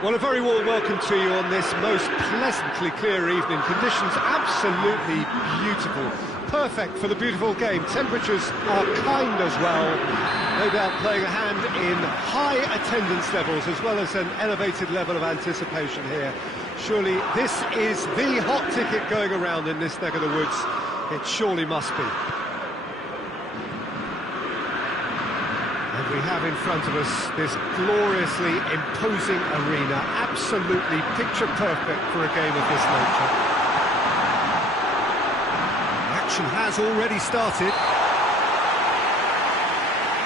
Well, a very warm welcome to you on this most pleasantly clear evening. Conditions absolutely beautiful. Perfect for the beautiful game. Temperatures are kind as well. No doubt playing a hand in high attendance levels as well as an elevated level of anticipation here. Surely this is the hot ticket going around in this neck of the woods. It surely must be. And we have in front of us this gloriously imposing arena, absolutely picture perfect for a game of this nature. Action has already started.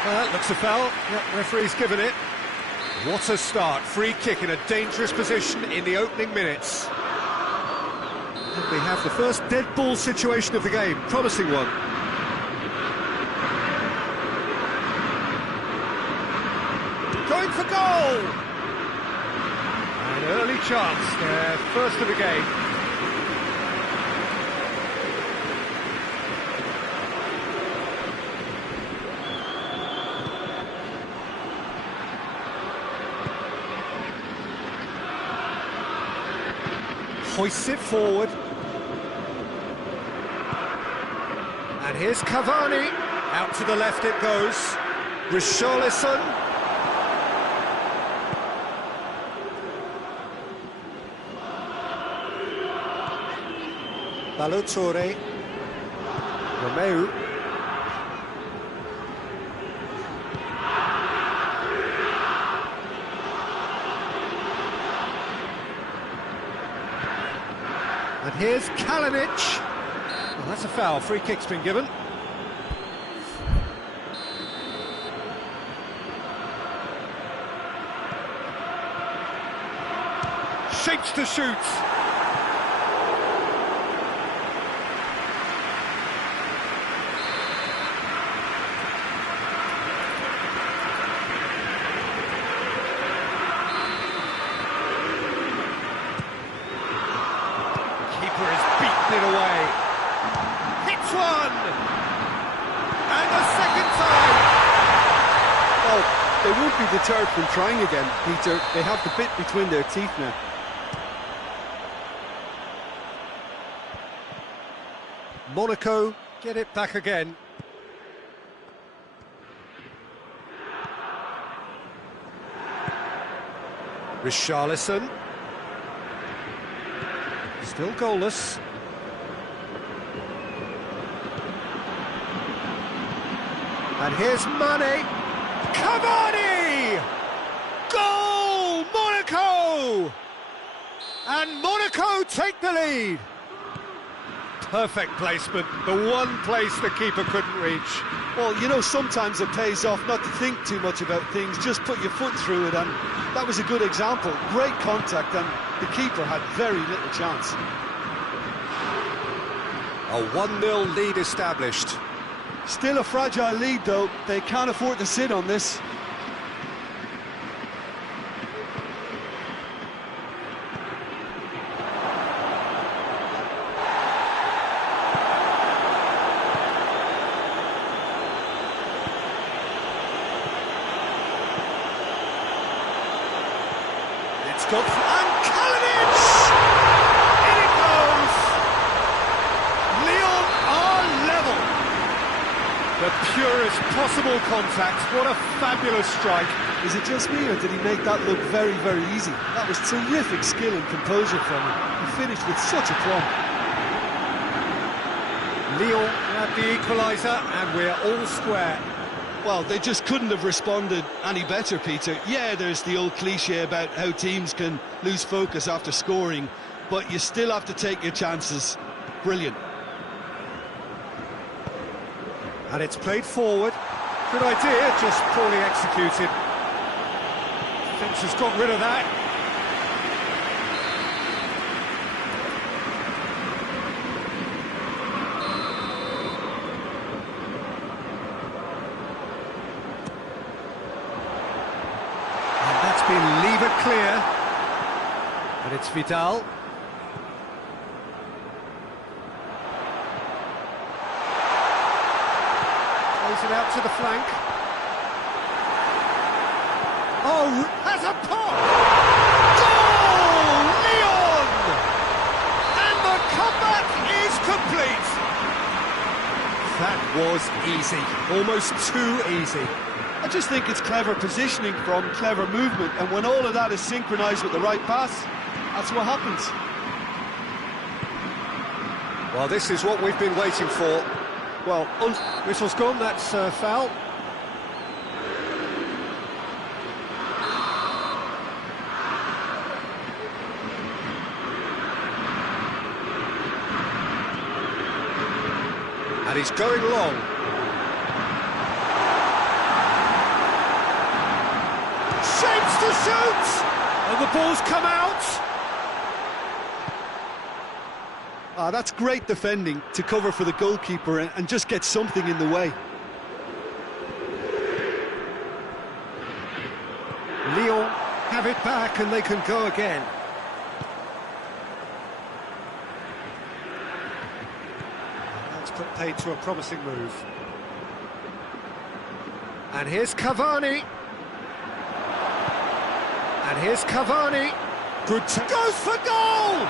That looks a foul. Yeah, referee's given it. What a start. Free kick in a dangerous position in the opening minutes. And we have the first dead ball situation of the game. Promising one. Going for goal! An early chance there, first of the game. Hoists it forward. And here's Cavani. Out to the left it goes. Richarlison. Ballo-Touré, Romeu, and here's Kalinic. Well, that's a foul, free kick's been given. Shapes to shoot. It away. Hits one! And a second time! Well, they won't be deterred from trying again, Peter. They have the bit between their teeth now. Monaco get it back again. Richarlison. Still goalless. And here's Mane. Cavani! Goal! Monaco! And Monaco take the lead. Perfect placement, the one place the keeper couldn't reach. Well, you know, sometimes it pays off not to think too much about things, just put your foot through it, and that was a good example. Great contact, and the keeper had very little chance. A 1-0 lead established. Still a fragile lead, though. They can't afford to sit on this. It's got... And Kalinic! In it goes! Lyon are level. The purest possible contact. What a fabulous strike. Is it just me, or did he make that look very, very easy? That was terrific skill and composure from him. He finished with such a plumb. Lyon had the equaliser, and we're all square. Well, they just couldn't have responded any better, Peter. Yeah, there's the old cliche about how teams can lose focus after scoring, but you still have to take your chances. Brilliant. And it's played forward. Good idea, just poorly executed. Defence has got rid of that. And that's been lever clear. And it's Vidal. Plays it out to the flank. Oh, has a pop! That was easy, almost too easy. I just think it's clever positioning from clever movement, and when all of that is synchronised with the right pass, that's what happens. Well, this is what we've been waiting for. Well, whistle's gone, that's foul. And he's going long. Shapes to shoot! And the ball's come out! That's great defending to cover for the goalkeeper and just get something in the way. Lyon have it back and they can go again. That's put paid to a promising move. And here's Cavani. And here's Cavani. Good goes for goal!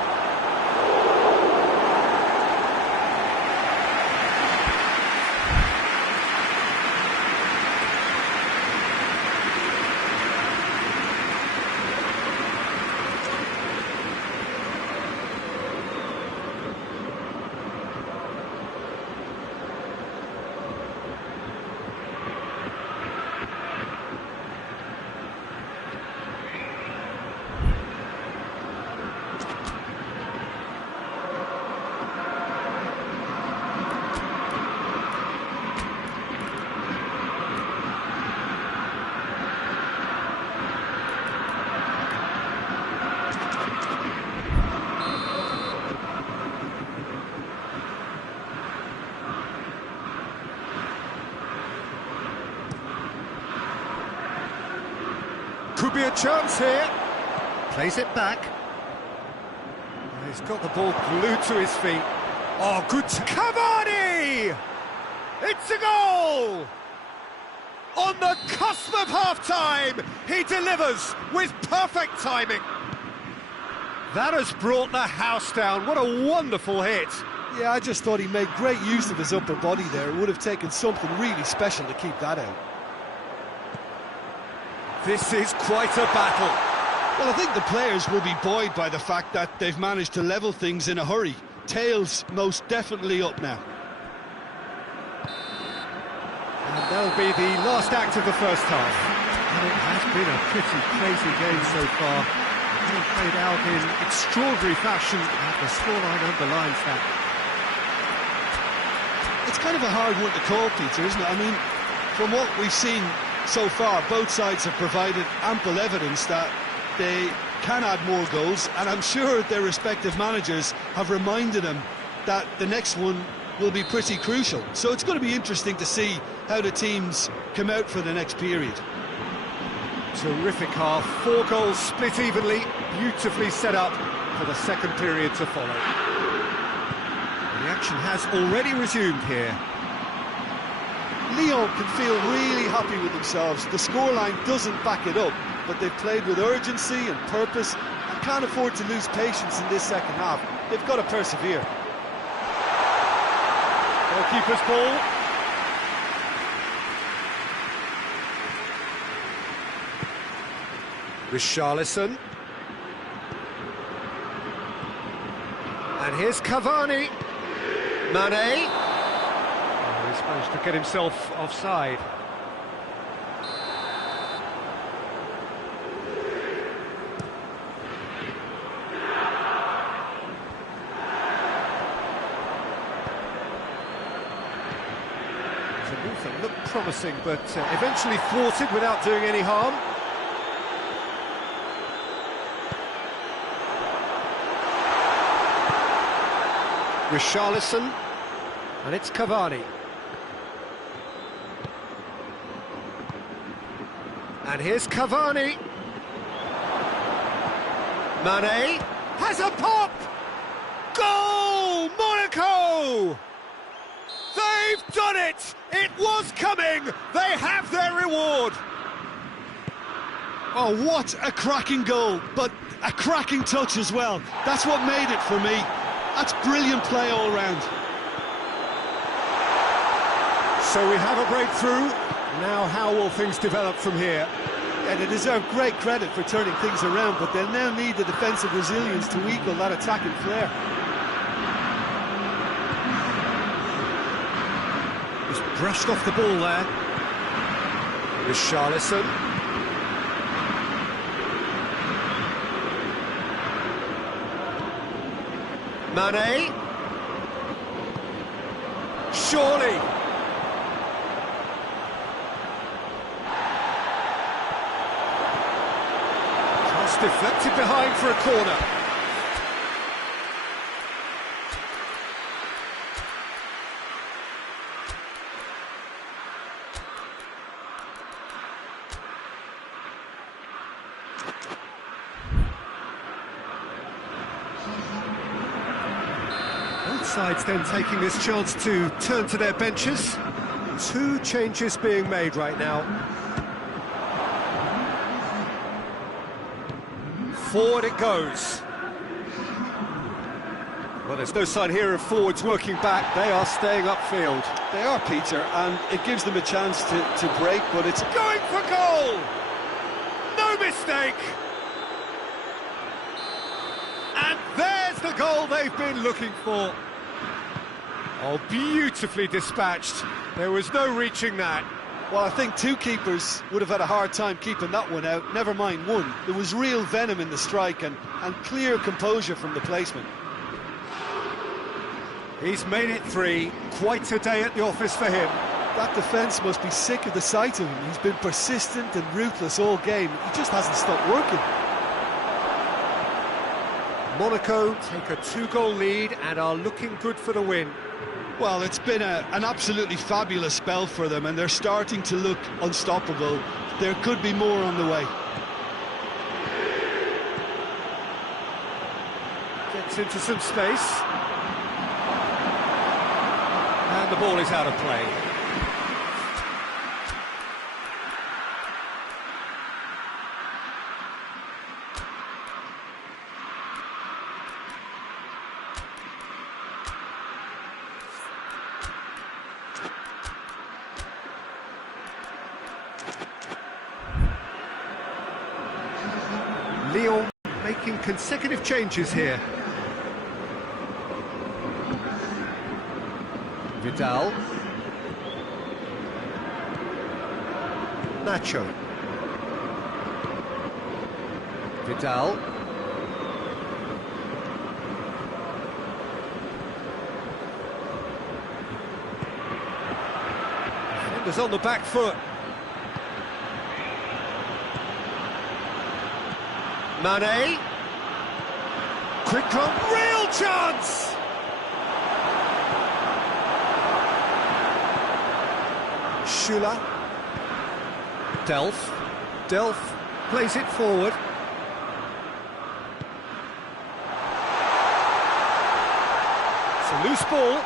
Could be a chance here. Plays it back. He's got the ball glued to his feet. Oh, good Cavani! It's a goal! On the cusp of half-time, he delivers with perfect timing. That has brought the house down. What a wonderful hit. Yeah, I just thought he made great use of his upper body there. It would have taken something really special to keep that out. This is quite a battle. Well, I think the players will be buoyed by the fact that they've managed to level things in a hurry. Tails most definitely up now. And that'll be the last act of the first half. And it has been a pretty crazy game so far. It's played out in extraordinary fashion, and the scoreline underlines that. It's kind of a hard one to call, Peter, isn't it? I mean, from what we've seen so far, both sides have provided ample evidence that they can add more goals, and I'm sure their respective managers have reminded them that the next one will be pretty crucial. So it's going to be interesting to see how the teams come out for the next period. Terrific half, 4 goals split evenly, beautifully set up for the second period to follow. The action has already resumed here. Lyon can feel really happy with themselves. The scoreline doesn't back it up, but they've played with urgency and purpose and can't afford to lose patience in this second half. They've got to persevere. Goalkeeper's ball. Richarlison. And here's Cavani. Mane. Oh, he's managed to get himself offside. The move that looked promising, but eventually thwarted without doing any harm. Richarlison, and it's Cavani. And here's Cavani. Mane has a pop! Goal! Monaco! They've done it! It was coming! They have their reward! Oh, what a cracking goal, but a cracking touch as well. That's what made it for me. That's brilliant play all round. So we have a breakthrough. Now how will things develop from here? And they deserve great credit for turning things around, but they'll now need the defensive resilience to equal that attacking flair. Just brushed off the ball there. Richarlison. Mane. Surely. Cross deflected behind for a corner. Both sides then taking this chance to turn to their benches. Two changes being made right now. Forward it goes. Well, there's no sign here of forwards working back. They are staying upfield. They are, Peter, and it gives them a chance to break, but it's Going for goal! No mistake! And there's the goal they've been looking for. Oh, beautifully dispatched. There was no reaching that. Well, I think two keepers would have had a hard time keeping that one out, never mind one. There was real venom in the strike and clear composure from the placement. He's made it three. Quite a day at the office for him. That defence must be sick of the sight of him. He's been persistent and ruthless all game. He just hasn't stopped working. Monaco take a two-goal lead and are looking good for the win. Well, it's been an absolutely fabulous spell for them, and they're starting to look unstoppable. There could be more on the way. Gets into some space. And the ball is out of play. Lyon making consecutive changes here. Vidal. Nacho. Vidal. Defenders on the back foot. Mane. Quick run, real chance! Schüller. Delph. Delph plays it forward. It's a loose ball.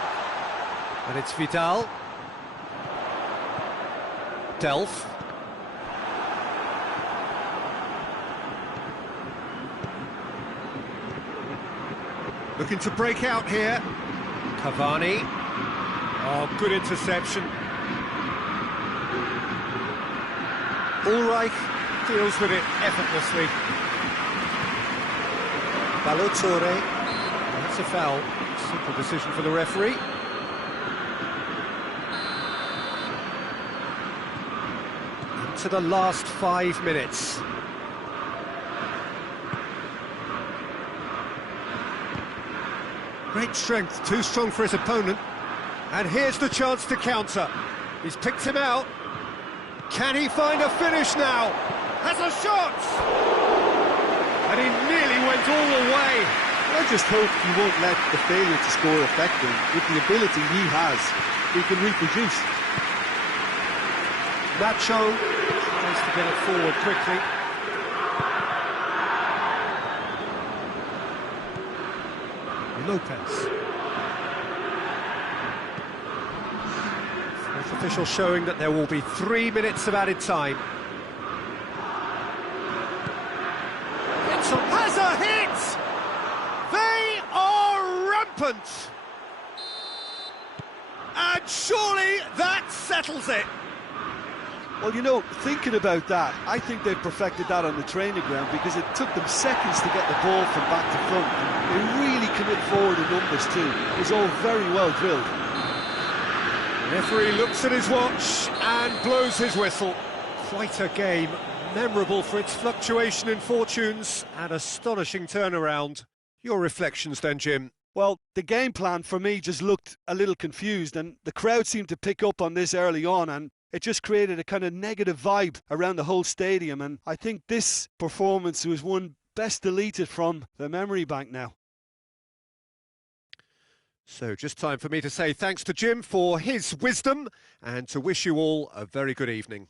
And it's Vidal. Delph. Looking to break out here. Cavani. Oh, good interception. Ulreich deals with it effortlessly. Ballo-Touré. That's a foul. Simple decision for the referee. Into the last 5 minutes. Great strength, too strong for his opponent. And here's the chance to counter. He's picked him out. Can he find a finish now? Has a shot! And he nearly went all the way. I just hope he won't let the failure to score affect him. With the ability he has, he can reproduce. Nacho tries to get it forward quickly. Lopez. Fourth official showing that there will be 3 minutes of added time. Enzo has a hit! They are rampant! And surely that's settles it. Well, you know, thinking about that, I think they've perfected that on the training ground because it took them seconds to get the ball from back to front. They really commit forward in numbers too. It was all very well drilled. The referee looks at his watch and blows his whistle. Quite a game, memorable for its fluctuation in fortunes and astonishing turnaround. Your reflections then, Jim? Well, the game plan for me just looked a little confused, and the crowd seemed to pick up on this early on, and it just created a kind of negative vibe around the whole stadium. And I think this performance was one best deleted from the memory bank now. So just time for me to say thanks to Jim for his wisdom and to wish you all a very good evening.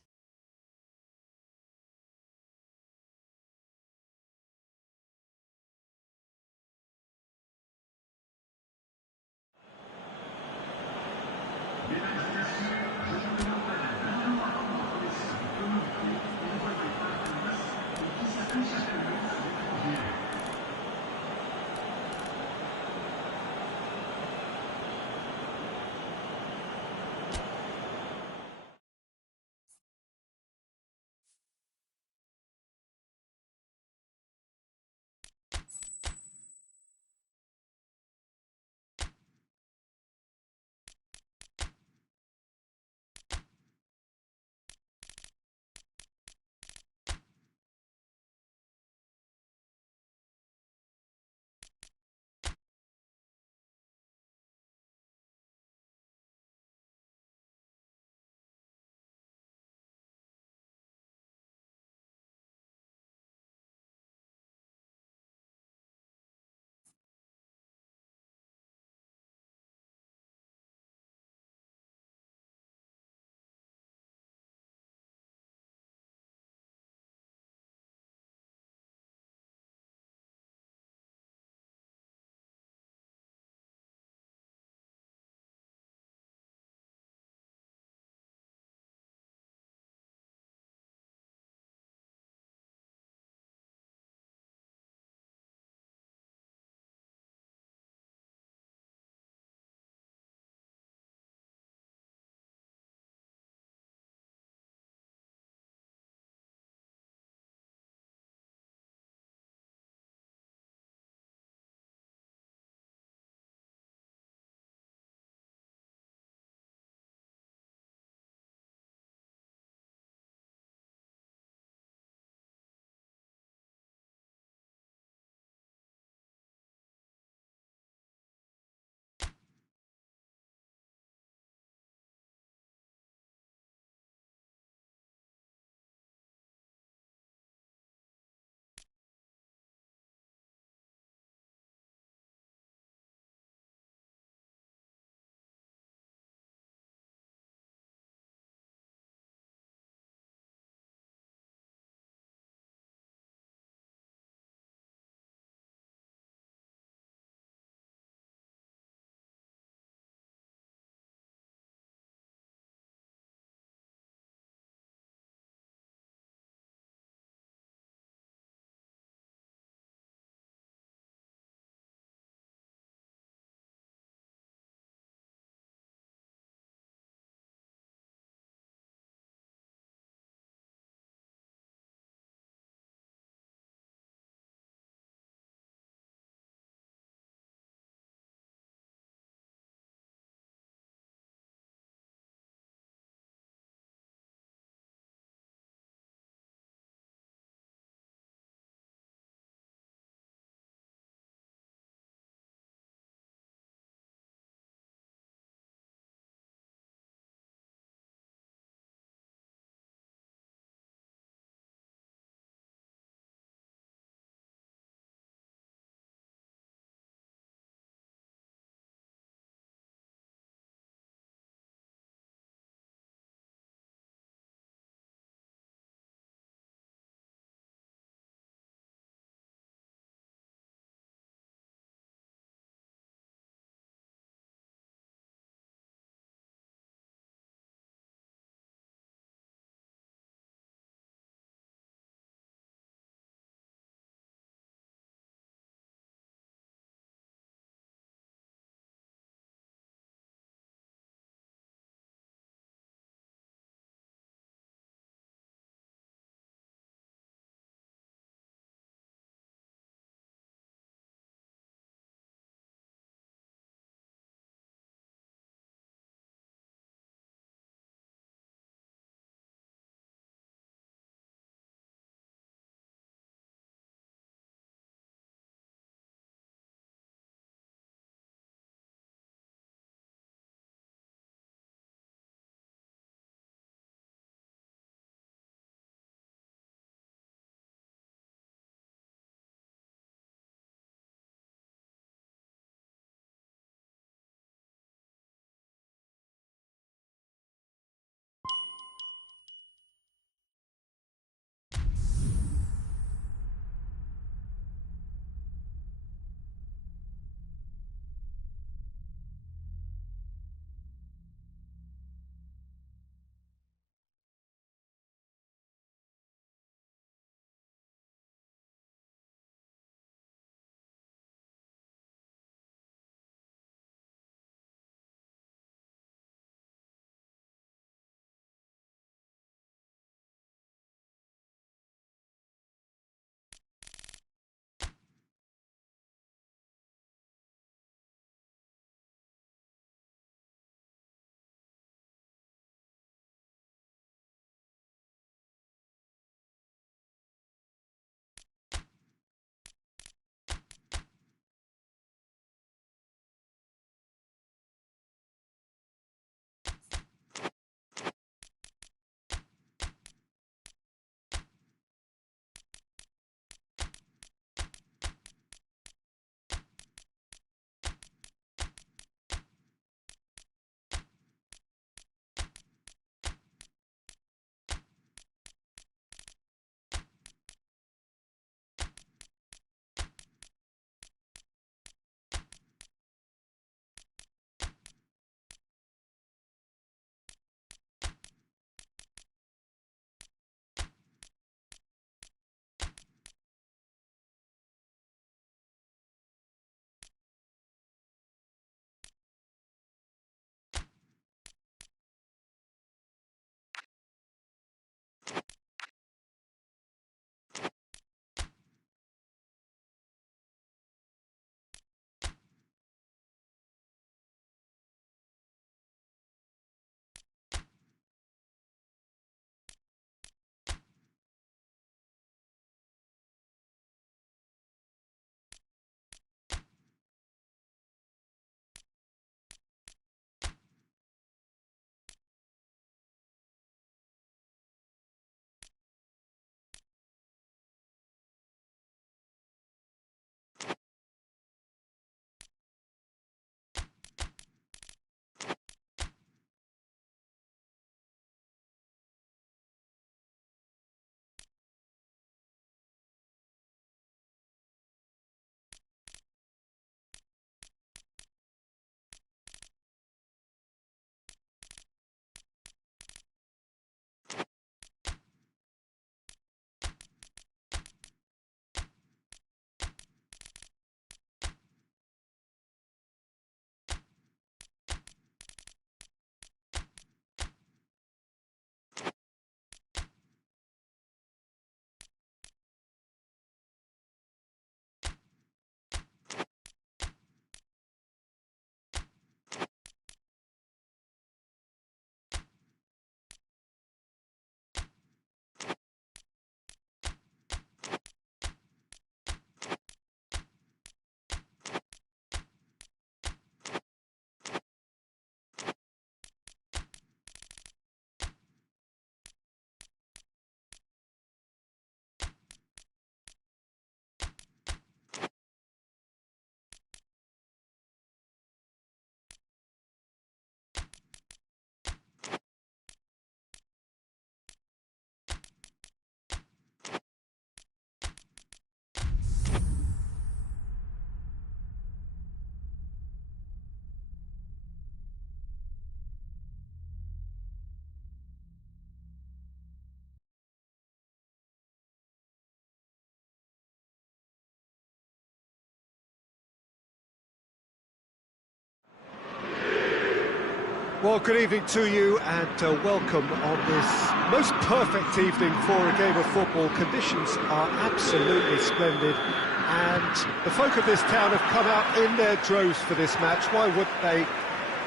Well, good evening to you and welcome on this most perfect evening for a game of football. Conditions are absolutely splendid and the folk of this town have come out in their droves for this match. Why wouldn't they?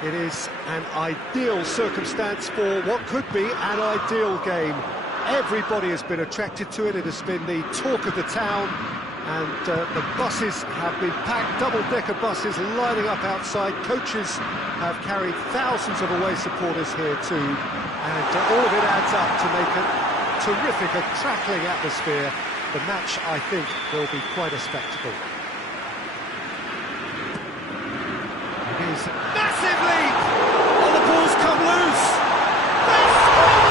It is an ideal circumstance for what could be an ideal game. Everybody has been attracted to it. It has been the talk of the town. And the buses have been packed, double-decker buses lining up outside. Coaches have carried thousands of away supporters here too. And all of it adds up to make a terrific, a crackling atmosphere. The match, I think, will be quite a spectacle. It is massive leap! Oh, the ball's come loose! They score!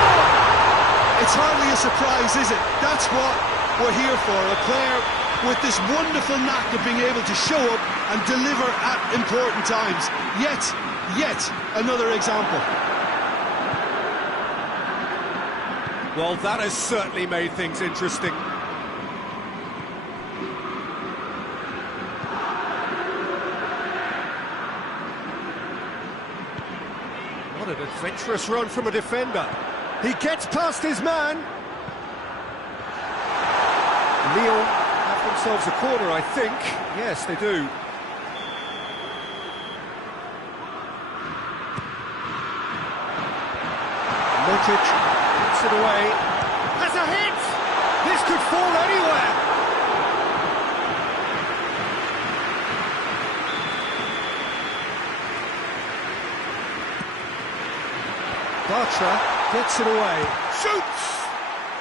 It's hardly a surprise, is it? That's what we're here for, a player with this wonderful knack of being able to show up and deliver at important times. Yet another example. Well, that has certainly made things interesting. What an adventurous run from a defender. He gets past his man. Lyon have themselves a corner, I think. Yes, they do. Motic puts it away. Has a hit! This could fall anywhere! Bartra gets it away. Shoots!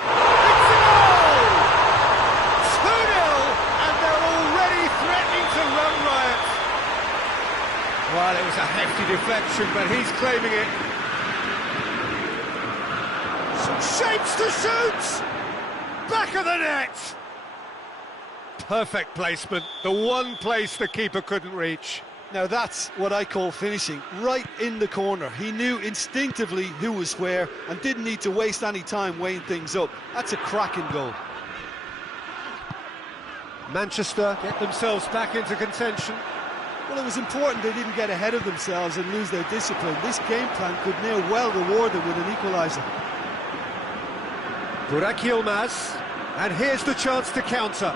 It's a goal! 2-0, and they're already threatening to run riot. Well, it was a hefty deflection, but he's claiming it. Some shapes to shoot! Back of the net! Perfect placement, the one place the keeper couldn't reach. Now that's what I call finishing, right in the corner. He knew instinctively who was where and didn't need to waste any time weighing things up. That's a cracking goal. Manchester get themselves back into contention. Well, it was important they didn't get ahead of themselves and lose their discipline. This game plan could now well reward them with an equaliser. Burak Yilmaz, and here's the chance to counter.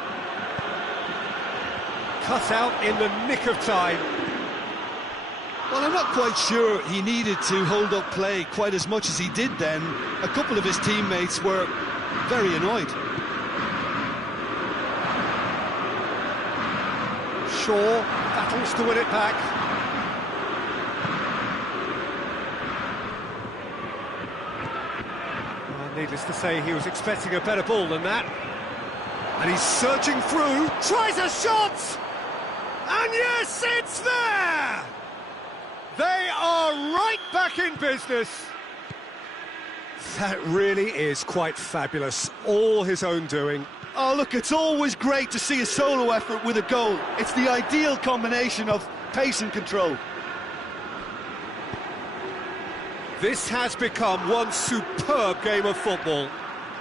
Cut out in the nick of time. Well, I'm not quite sure he needed to hold up play quite as much as he did then. A couple of his teammates were very annoyed. Shaw battles to win it back. Well, needless to say, he was expecting a better ball than that. And he's surging through, tries a shot! And yes, it's there! They are right back in business. That really is quite fabulous. All his own doing. Oh, look, it's always great to see a solo effort with a goal. It's the ideal combination of pace and control. This has become one superb game of football.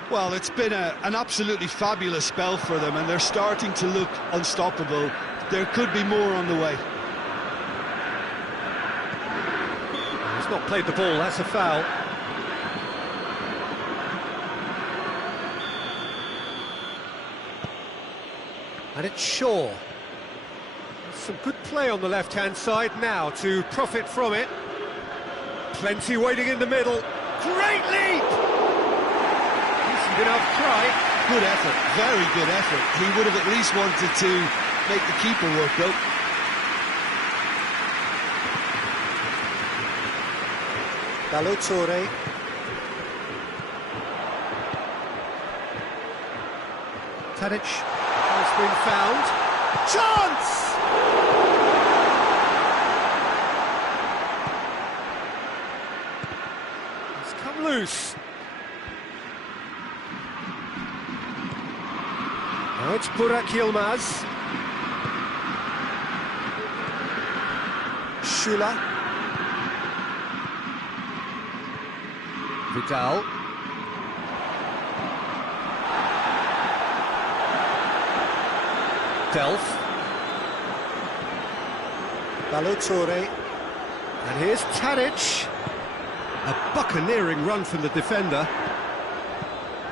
Well, it's been an absolutely fabulous spell for them, and they're starting to look unstoppable. There could be more on the way. He's not played the ball, that's a foul. And it's Shaw. Some good play on the left-hand side now to profit from it. Plenty waiting in the middle. Great leap! Decent enough try. Good effort, very good effort. He would have at least wanted to make the keeper work though. Ballo-Touré. Tadic has been found. Chance! It's come loose. Now it's Burak Yilmaz. Şula. Vidal. Delph. Ballo-Touré. And here's Tadic. A buccaneering run from the defender.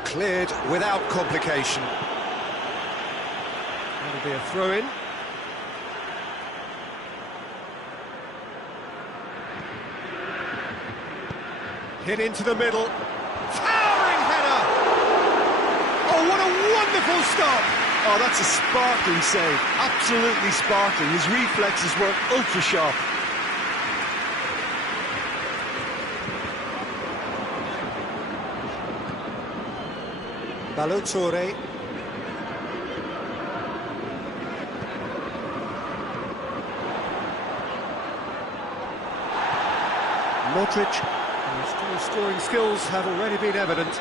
Cleared without complication. That'll be a throw-in. Hit into the middle. Towering header! Oh, what a wonderful stop! Oh, that's a sparkling save. Absolutely sparkling. His reflexes were ultra-sharp. Ballo-Touré. Modric, whose scoring skills have already been evident.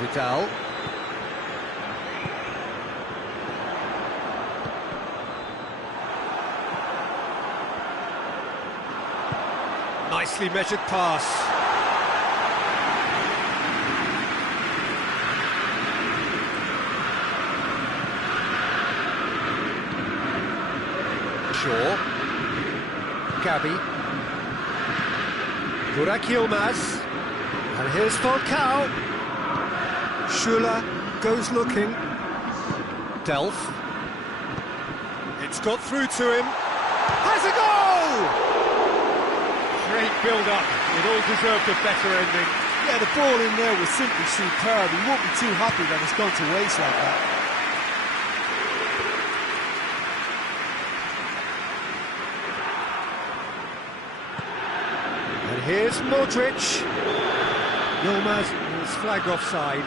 Vidal. Nicely measured pass. Shaw. Gabi. Burak Yilmaz. And here's Falcao. Schüller goes looking. Delph. It's got through to him. Has a goal! Great build-up. It all deserved a better ending. Yeah, the ball in there was simply superb. He won't be too happy that it's gone to waste like that. And here's Modric. Yilmaz is flagged offside.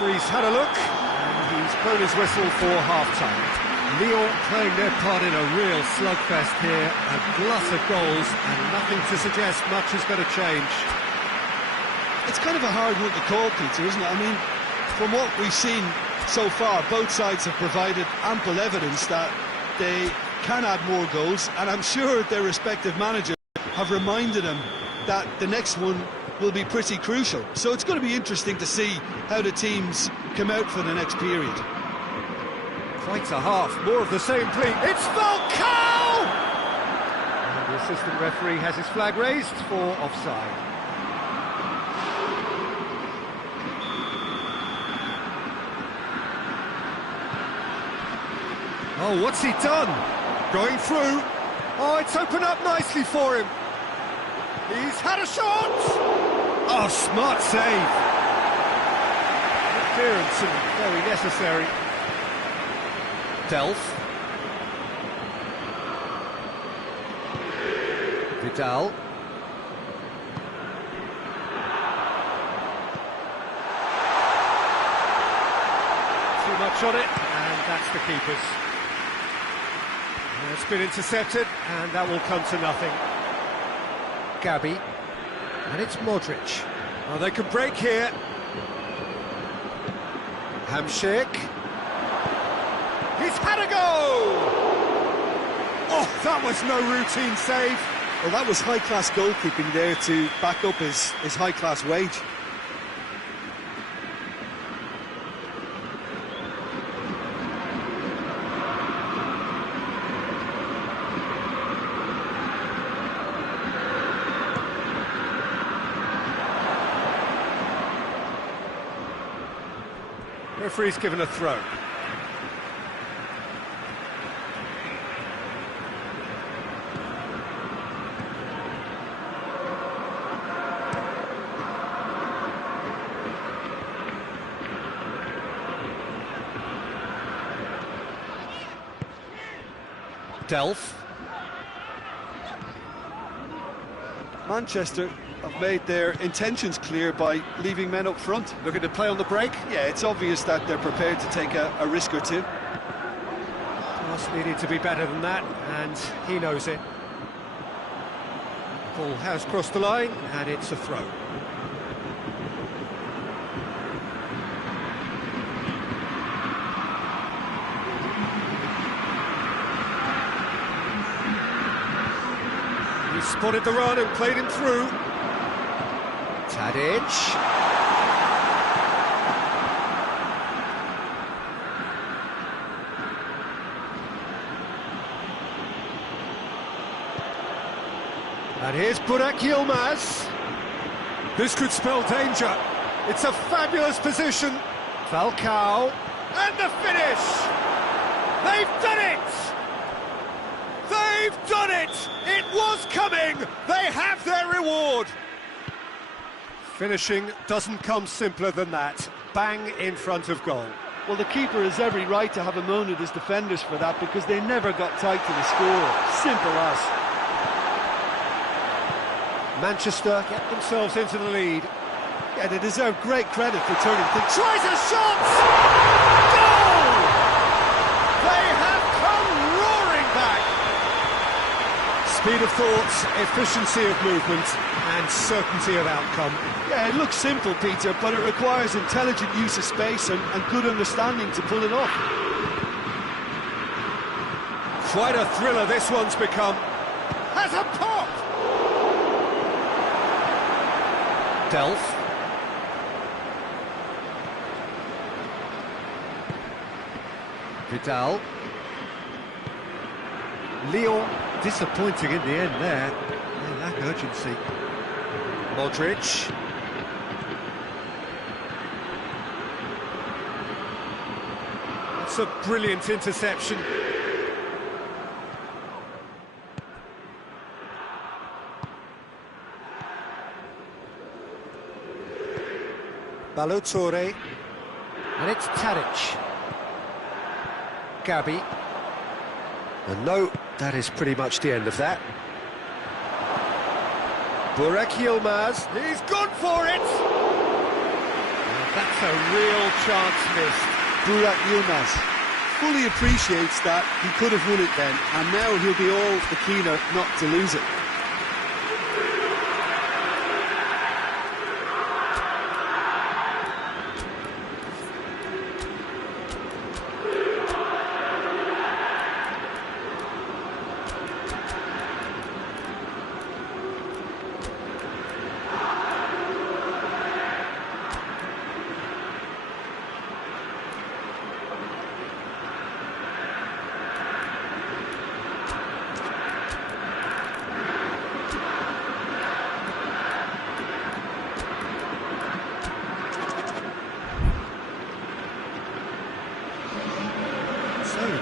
Referee's had a look, and he's blown his whistle for half-time. Lyon playing their part in a real slugfest here, a glut of goals, and nothing to suggest much is going to change. It's kind of a hard one to call, Peter, isn't it? I mean, from what we've seen so far, both sides have provided ample evidence that they can add more goals, and I'm sure their respective managers have reminded them that the next one will be pretty crucial. So it's going to be interesting to see how the teams come out for the next period. Quite a half, more of the same plea. It's Falcao! And the assistant referee has his flag raised for offside. Oh, what's he done? Going through. Oh, it's opened up nicely for him. He's had a shot! Oh, smart save. Clearance and very necessary. Delph. Vidal. Too much on it, and that's the keeper's. It's been intercepted, and that will come to nothing. Gabi. And it's Modric. Oh, they could break here. Hamšík. He's had a go! Oh, that was no routine save. Well, that was high-class goalkeeping there to back up his high-class wage. Referee's given a throw. Delph. Manchester have made their intentions clear by leaving men up front. Looking to play on the break. Yeah, it's obvious that they're prepared to take a risk or two. Pass needed to be better than that, and he knows it. Ball has crossed the line, and it's a throw. Spotted the run and played him through. Tadic. And here's Burak Yilmaz. This could spell danger. It's a fabulous position. Falcao. And the finish! They've done it! They've done it! It was coming! They have their reward! Finishing doesn't come simpler than that. Bang in front of goal. Well, the keeper has every right to have a moan at his defenders for that, because they never got tight to the score. Simple as. Manchester get themselves into the lead. Yeah, they deserve great credit for turning things. Tries a shot! Goal! They have come roaring back! Speed of thought, efficiency of movement, and certainty of outcome. Yeah, it looks simple, Peter, but it requires intelligent use of space and good understanding to pull it off. Quite a thriller this one's become. Has a pop! Delph. Vidal. Lyon disappointing in the end there. They lack urgency. Modric. It's a brilliant interception. Ballo-Touré, and it's Tadic. Gabi. And no, that is pretty much the end of that. Burak Yilmaz, he's gone for it! And that's a real chance missed. Burak Yilmaz fully appreciates that he could have won it then, and now he'll be all the keener not to lose it.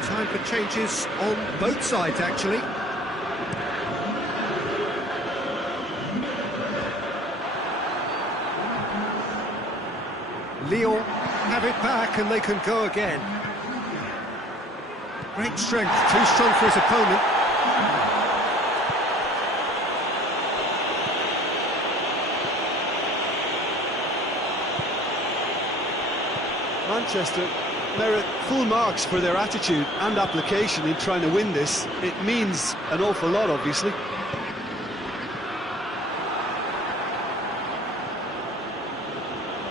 Time for changes on both sides, actually. Lyon have it back and they can go again. Great strength, too strong for his opponent. Manchester merit full marks for their attitude and application in trying to win this. It means an awful lot, obviously.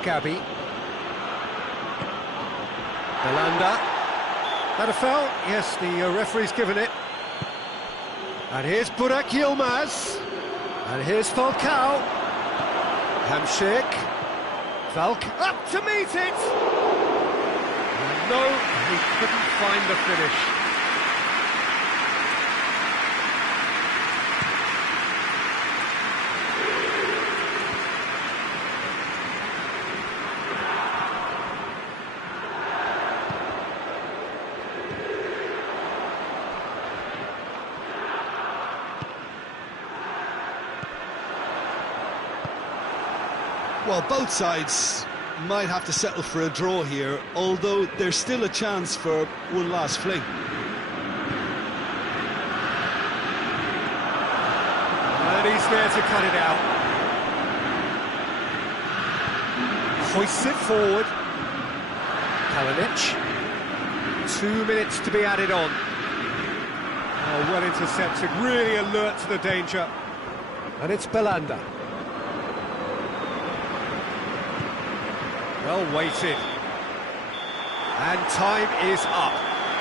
Gabi. Belanda. That a foul? Yes, the referee's given it. And here's Burak Yilmaz. And here's Falcao. Hamšík. Falcao up to meet it! No, he couldn't find the finish. Well, both sides might have to settle for a draw here, although there's still a chance for one last fling. And he's there to cut it out. Hoists it forward. Kalinic. 2 minutes to be added on. Oh, well intercepted, really alert to the danger. And it's Belanda. Well weighted. And time is up.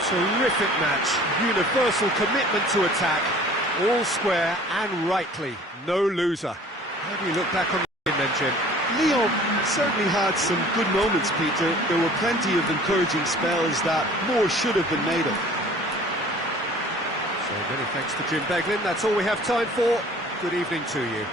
Terrific match. Universal commitment to attack. All square and rightly, no loser. How do you look back on the game then, Jim? Lyon certainly had some good moments, Peter. There were plenty of encouraging spells that more should have been made of. So many thanks to Jim Beglin. That's all we have time for. Good evening to you.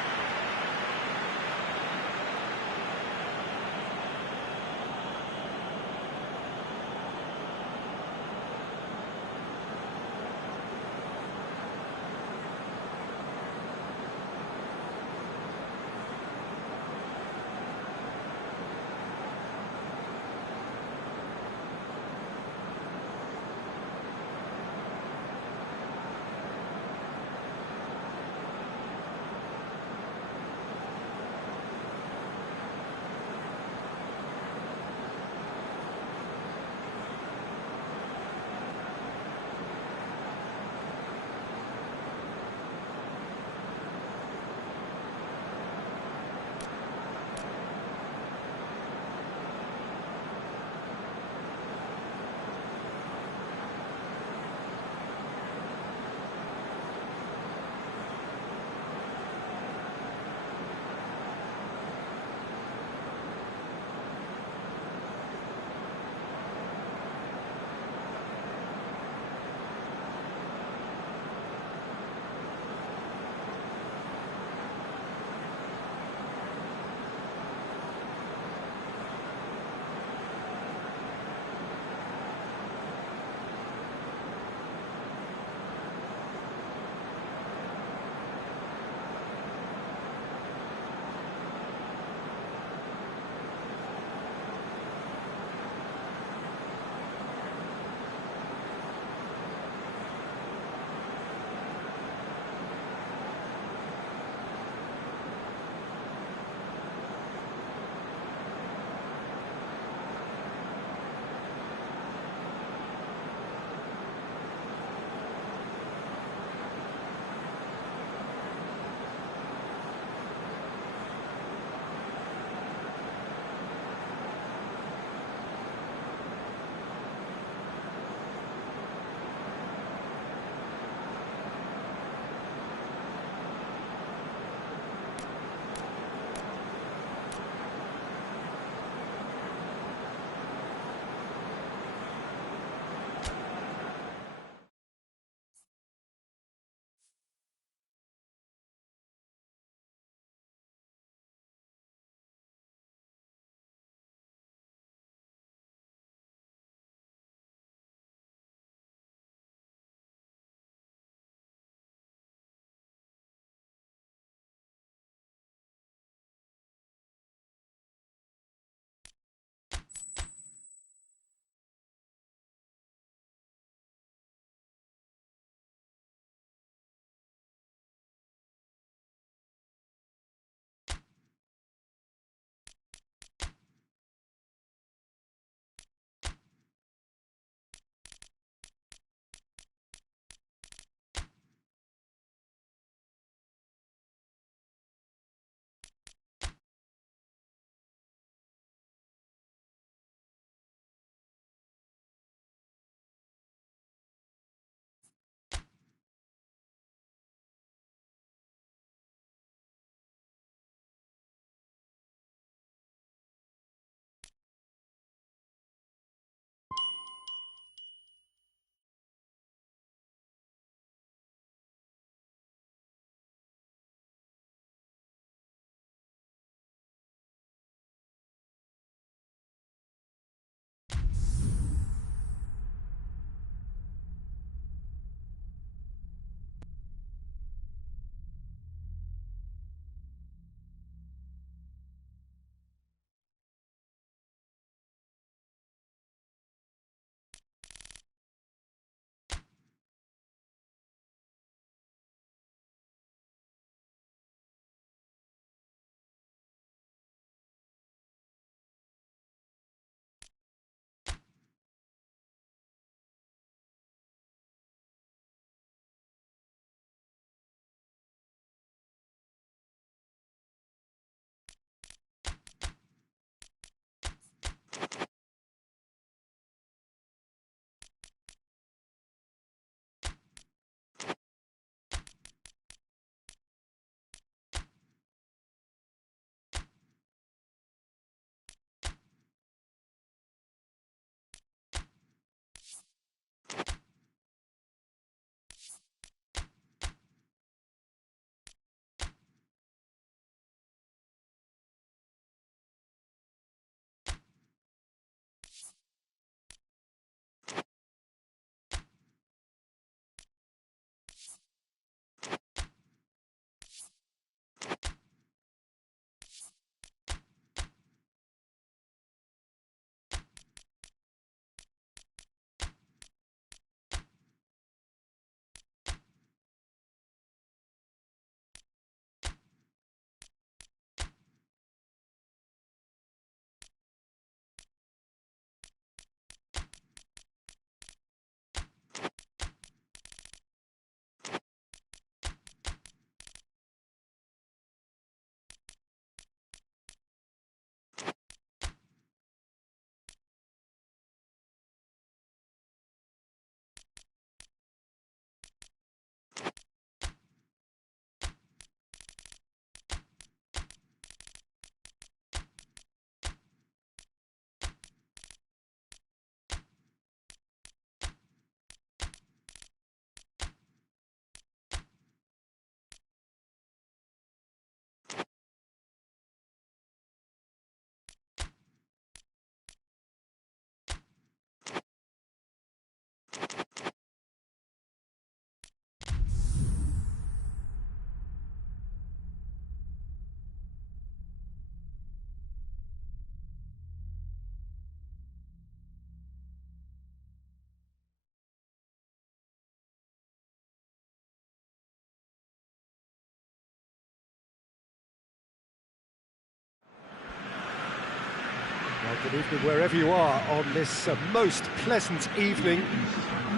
Good evening wherever you are on this most pleasant evening.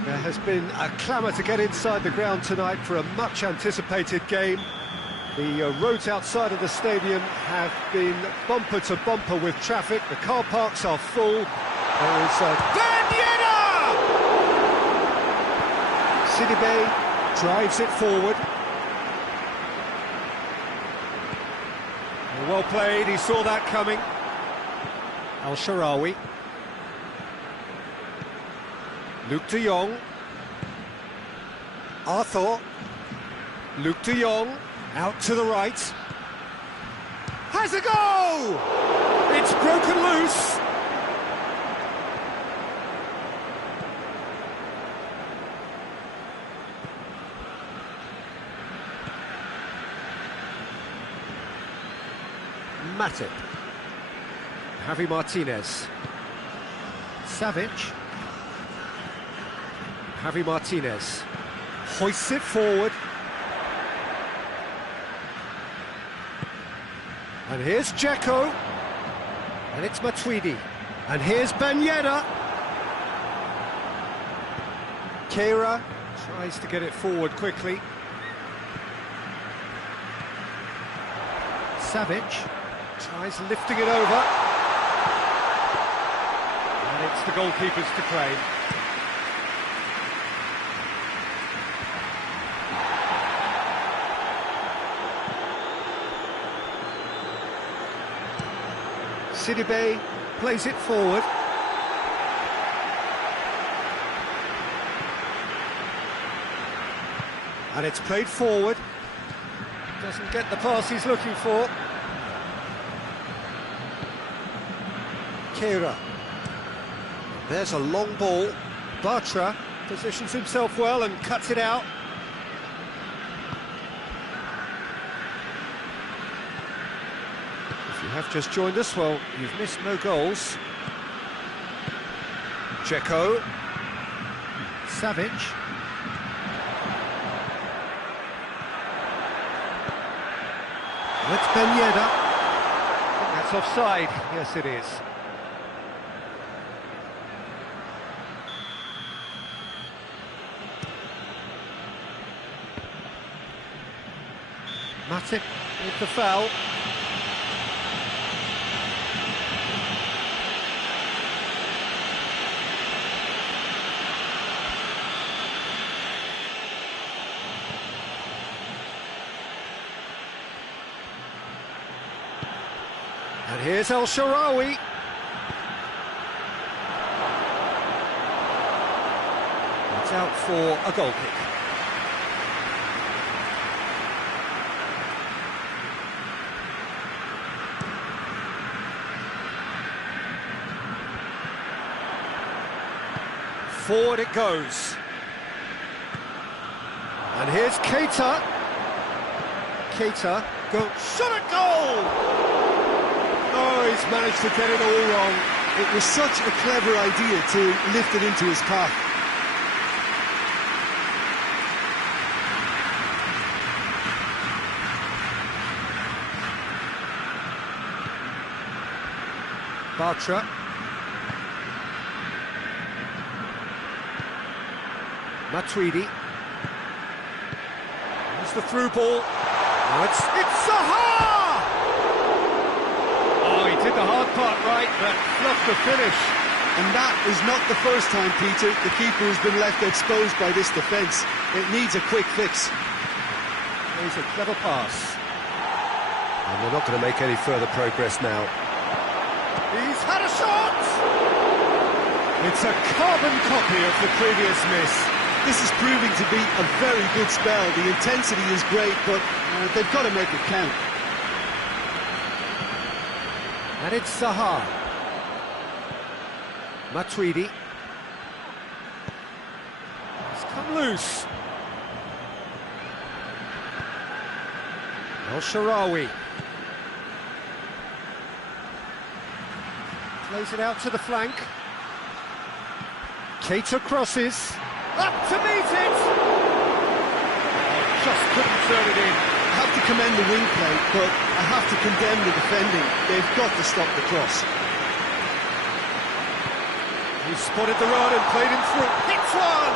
There has been a clamour to get inside the ground tonight for a much-anticipated game. The roads outside of the stadium have been bumper to bumper with traffic. The car parks are full. There is Ben Yedder! Sidibe drives it forward. Well played, he saw that coming. El Shaarawy. Luuk de Jong. Arthur. Luuk de Jong. Out to the right. Has a go! It's broken loose. Matip. Javi Martinez. Savic. Javi Martinez. Hoists it forward. And here's Dzeko. And it's Matuidi. And here's Ben Yedder. Kehrer tries to get it forward quickly. Savic tries lifting it over. And it's the goalkeepers to claim. Sidibe plays it forward. And it's played forward. Doesn't get the pass he's looking for. Kehrer. There's a long ball. Bartra positions himself well and cuts it out. If you have just joined us, well, you've missed no goals. Dzeko. Savic. That's Ben Yedder. I think that's offside. Yes, it is. Matip with the foul. And here's El Shaarawy. It's out for a goal kick. Forward it goes. And here's Keita. Keita go shot at goal! Oh, he's managed to get it all wrong. It was such a clever idea to lift it into his path. Bartra. Matuidi. There's the through ball. Oh, it's Zaha! Oh, he did the hard part right, but fluffed the finish. And that is not the first time, Peter, the keeper has been left exposed by this defence. It needs a quick fix. Here's a clever pass. And they're not going to make any further progress now. He's had a shot! It's a carbon copy of the previous miss. This is proving to be a very good spell. The intensity is great, but they've got to make it count. And it's Zaha. Matuidi. It's come loose. El Shaarawy. Plays it out to the flank. Keita crosses. Up to meet it! Oh, just couldn't turn it in. I have to commend the wing play, but I have to condemn the defending. They've got to stop the cross. He's spotted the run and played him through. Hits one!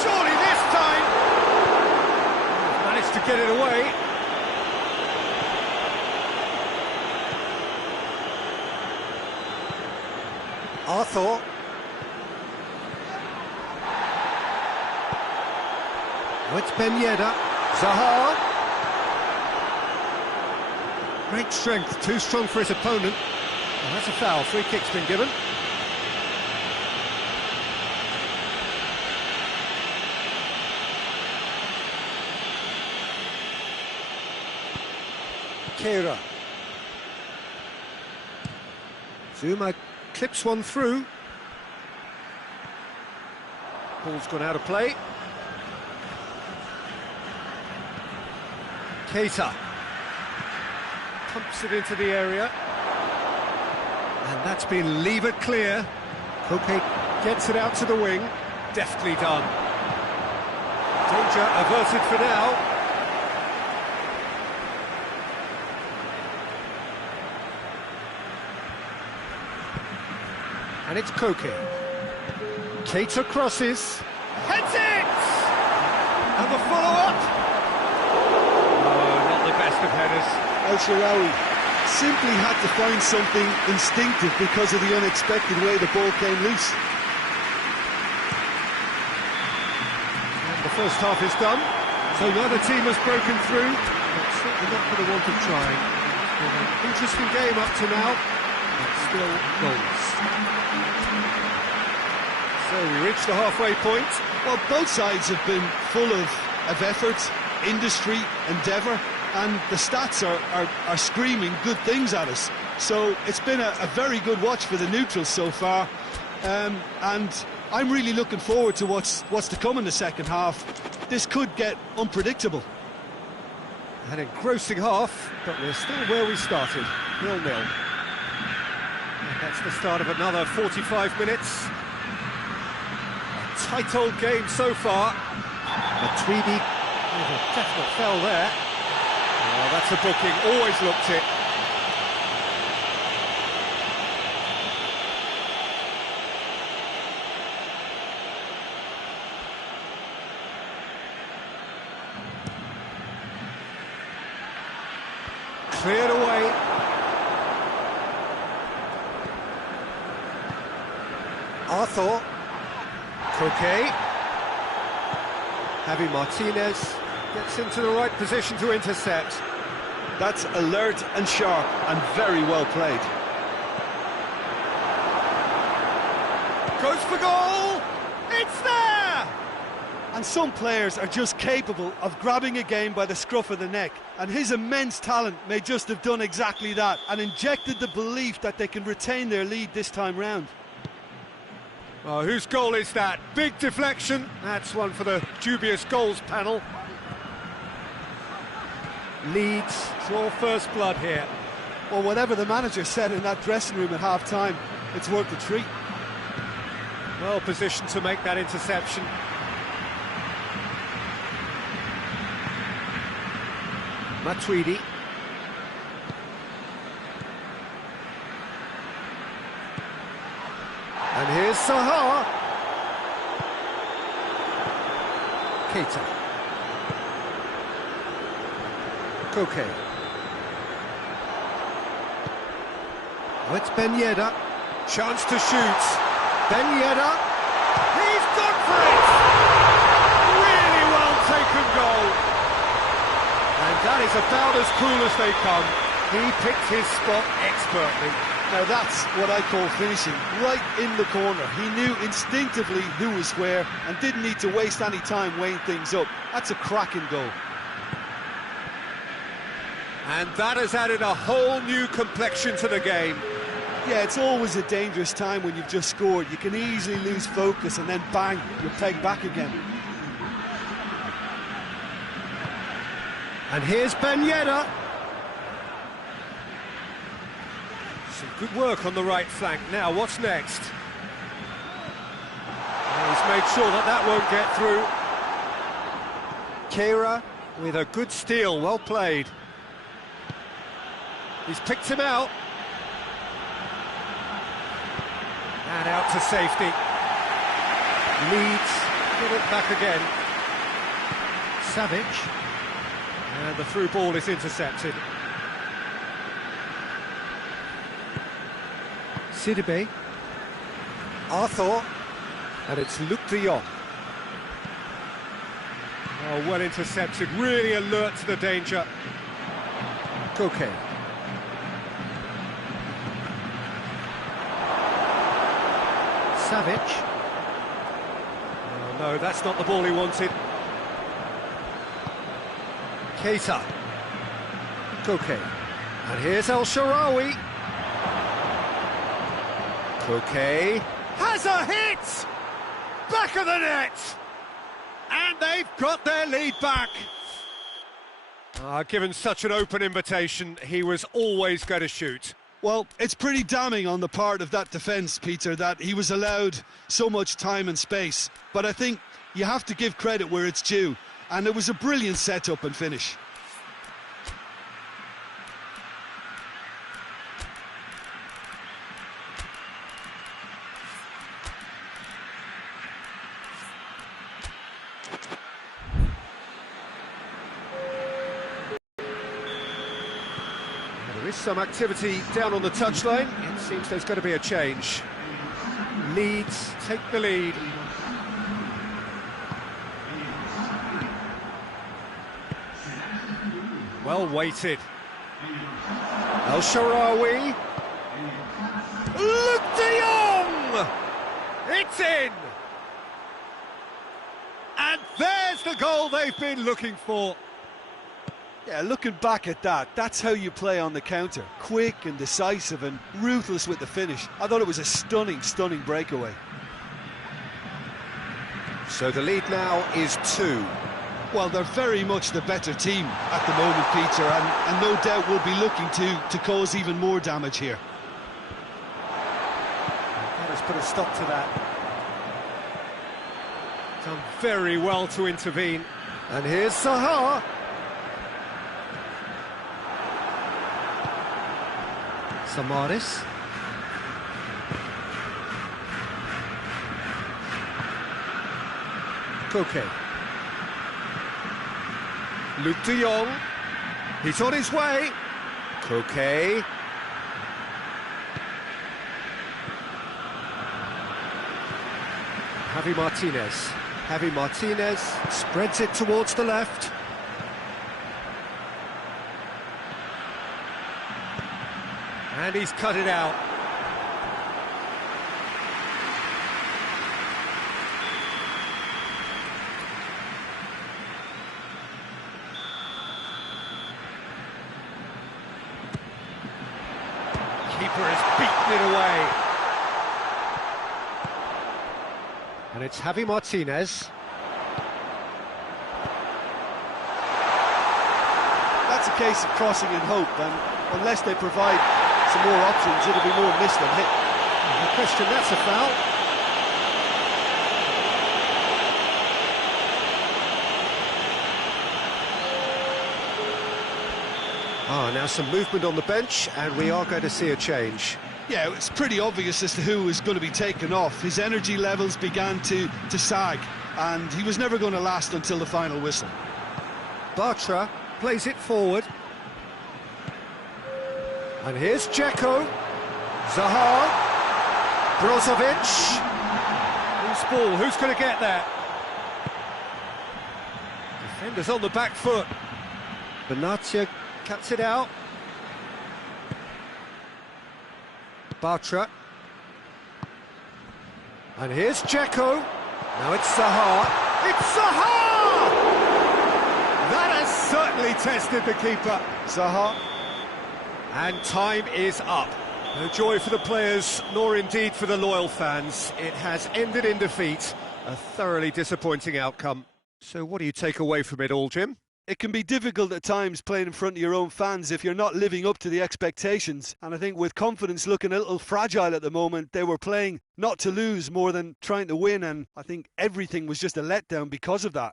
Surely this time! Managed to get it away. Arthur. Oh, it's Ben Yedder. Zaha. Great strength, too strong for his opponent. Oh, that's a foul, free kick's been given. Kehrer. Zuma clips one through. Ball's gone out of play. Keita pumps it into the area, and that's been levered clear. Koke gets it out to the wing, deftly done. Danger averted for now. And it's Koke. Keita crosses, heads it! And the follow-up! Oh, not the best of headers. El Shaarawy simply had to find something instinctive because of the unexpected way the ball came loose. And the first half is done, so neither team has broken through, but certainly not for the want of trying. It's been an interesting game up to now, but still goals. So we reach the halfway point. Well, both sides have been full of effort, industry, endeavour, and the stats are screaming good things at us. So it's been a very good watch for the neutrals so far, and I'm really looking forward to what's to come in the second half. This could get unpredictable. An engrossing half, but we're still where we started, 0-0. And that's the start of another 45 minutes. A tight old game so far. Matuidi with a definite foul there. Oh, that's a booking, always looked it. Cleared away. Arthur. Koke. Javi Martinez gets into the right position to intercept. That's alert and sharp and very well played. Goes for goal! It's there! And some players are just capable of grabbing a game by the scruff of the neck, and his immense talent may just have done exactly that and injected the belief that they can retain their lead this time round. Oh, whose goal is that? Big deflection. That's one for the dubious goals panel. Leeds draw first blood here. Well, whatever the manager said in that dressing room at half-time, it's worth the treat. Well positioned to make that interception. Matuidi. And here's Zaha. Keita. Koke. Oh, it's Ben Yedder. Chance to shoot. Ben Yedder. He's gone for it! Really well taken goal. And that is about as cool as they come. He picked his spot expertly. Now that's what I call finishing, right in the corner. He knew instinctively who was where and didn't need to waste any time weighing things up. That's a cracking goal. And that has added a whole new complexion to the game. Yeah, it's always a dangerous time when you've just scored. You can easily lose focus and then bang, you're pegged back again. And here's Ben Yedder. Some good work on the right flank. Now, what's next? He's made sure that that won't get through. Kehrer with a good steal, well played. He's picked him out. into safety. Leeds get it back again. Savic. And the through ball is intercepted. Sidibe. Arthur. And it's Luc de Jong. Oh, well intercepted, really alert to the danger. Koke. Savic. Oh, no, that's not the ball he wanted. Keita. Koke. And here's El Shaarawy. Koke has a hit! Back of the net! And they've got their lead back. Given such an open invitation, he was always going to shoot. Well, it's pretty damning on the part of that defence, Peter, that he was allowed so much time and space. But I think you have to give credit where it's due. And it was a brilliant setup and finish. There is some activity down on the touchline. It seems there's going to be a change. Leeds take the lead. Well weighted. El Shaarawy. Luc de Jong! It's in! And there's the goal they've been looking for. Yeah, looking back at that, that's how you play on the counter. Quick and decisive and ruthless with the finish. I thought it was a stunning, stunning breakaway. So the lead now is 2. Well, they're very much the better team at the moment, Peter, and no doubt will be looking to cause even more damage here. That has put a stop to that. Done very well to intervene. And here's Zaha. Samaris. Koke. Luc de Jong. He's on his way. Koke. Javi Martinez. Javi Martinez spreads it towards the left. And he's cut it out. Keeper has beaten it away. And it's Javi Martinez. That's a case of crossing in hope, and unless they provide some more options, it'll be more missed than hit. No question, that's a foul. Now some movement on the bench, and we are going to see a change. Yeah, it's pretty obvious as to who was going to be taken off. His energy levels began to sag, and he was never going to last until the final whistle. Bartra plays it forward. And here's Dzeko. Zaha. Brozovic. Who's ball? Who's going to get that? Defenders on the back foot. Benatia cuts it out. Bartra. And here's Dzeko. Now it's Zaha. It's Zaha! That has certainly tested the keeper. Zaha. And time is up. No joy for the players, nor indeed for the loyal fans. It has ended in defeat. A thoroughly disappointing outcome. So what do you take away from it all, Jim? It can be difficult at times playing in front of your own fans if you're not living up to the expectations. And I think with confidence looking a little fragile at the moment, they were playing not to lose more than trying to win. And I think everything was just a letdown because of that.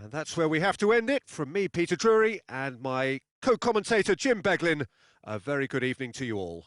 And that's where we have to end it. From me, Peter Drury, and my co-commentator, Jim Beglin. A very good evening to you all.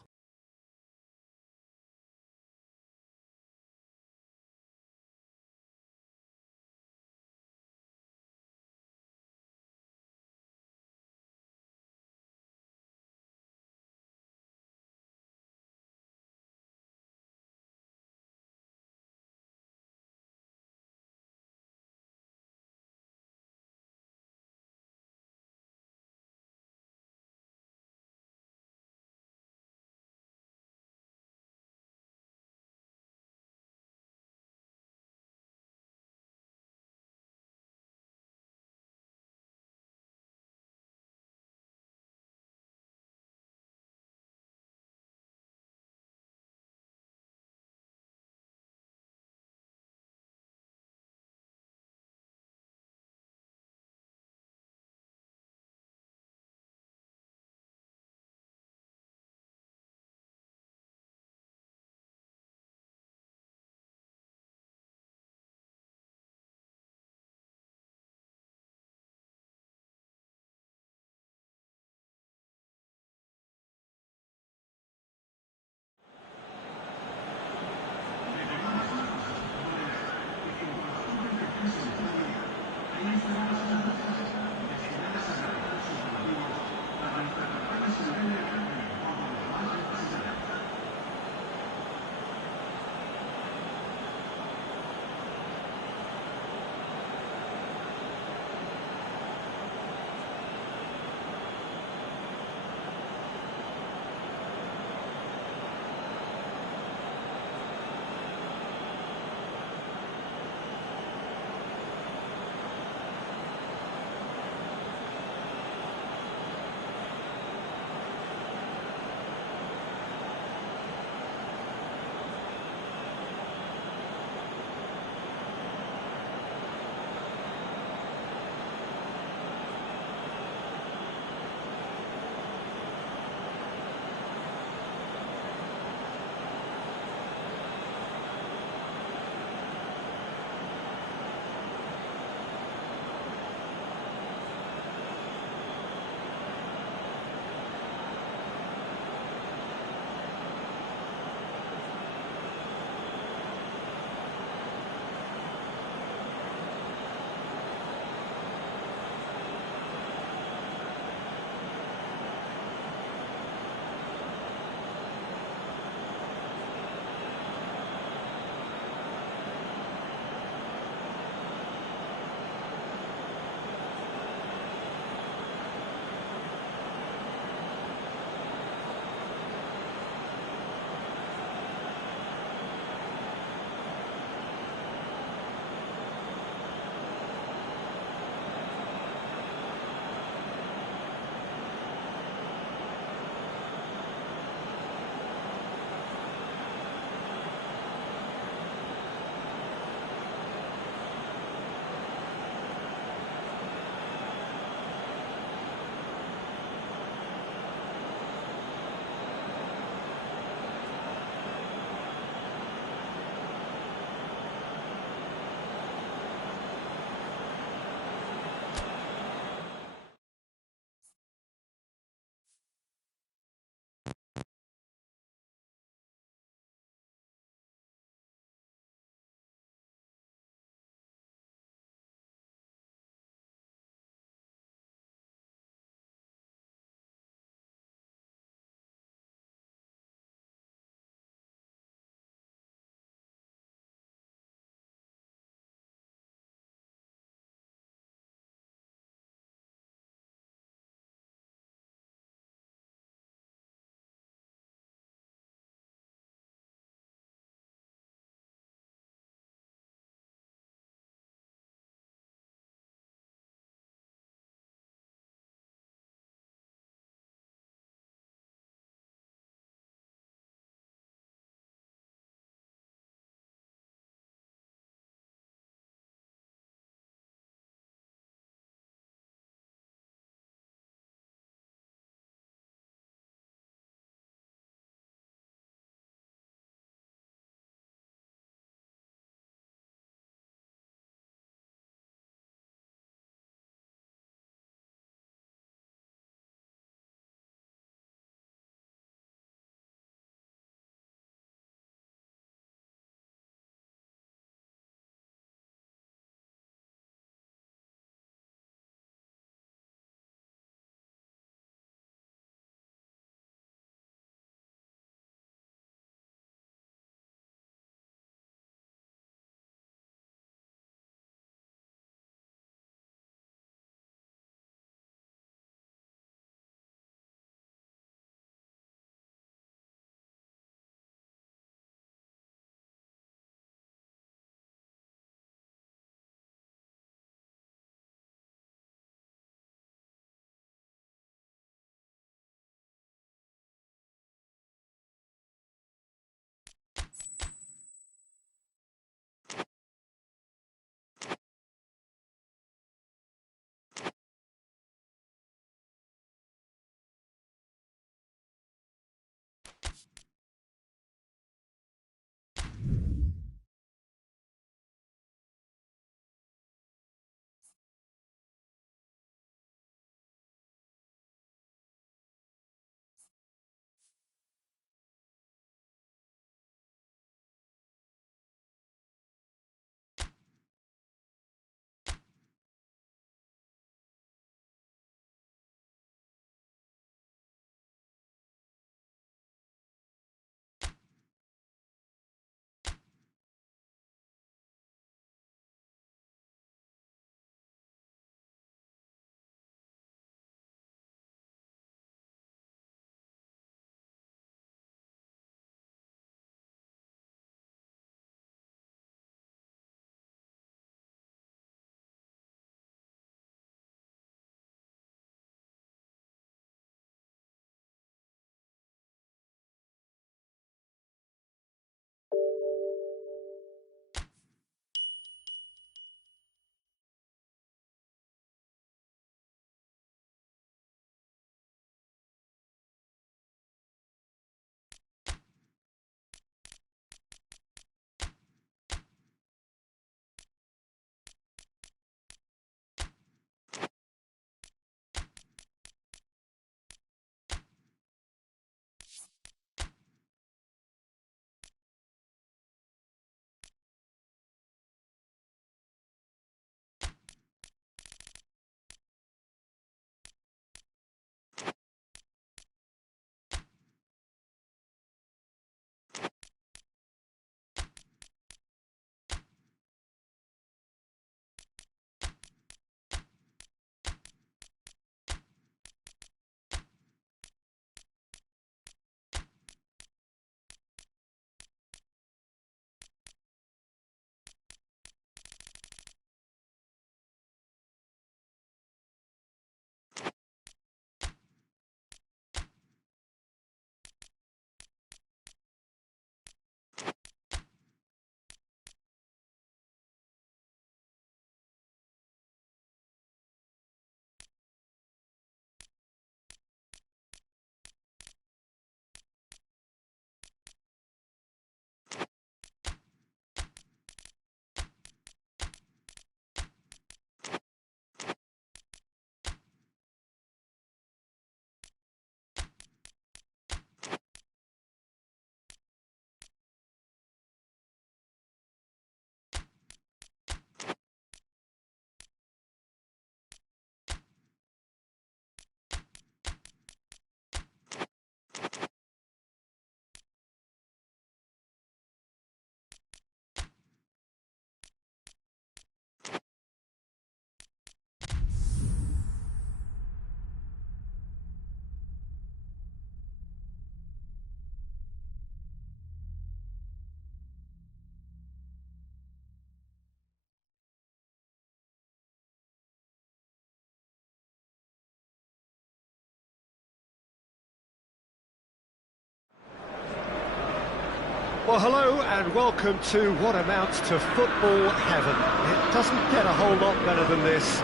Well, hello and welcome to what amounts to football heaven. It doesn't get a whole lot better than this.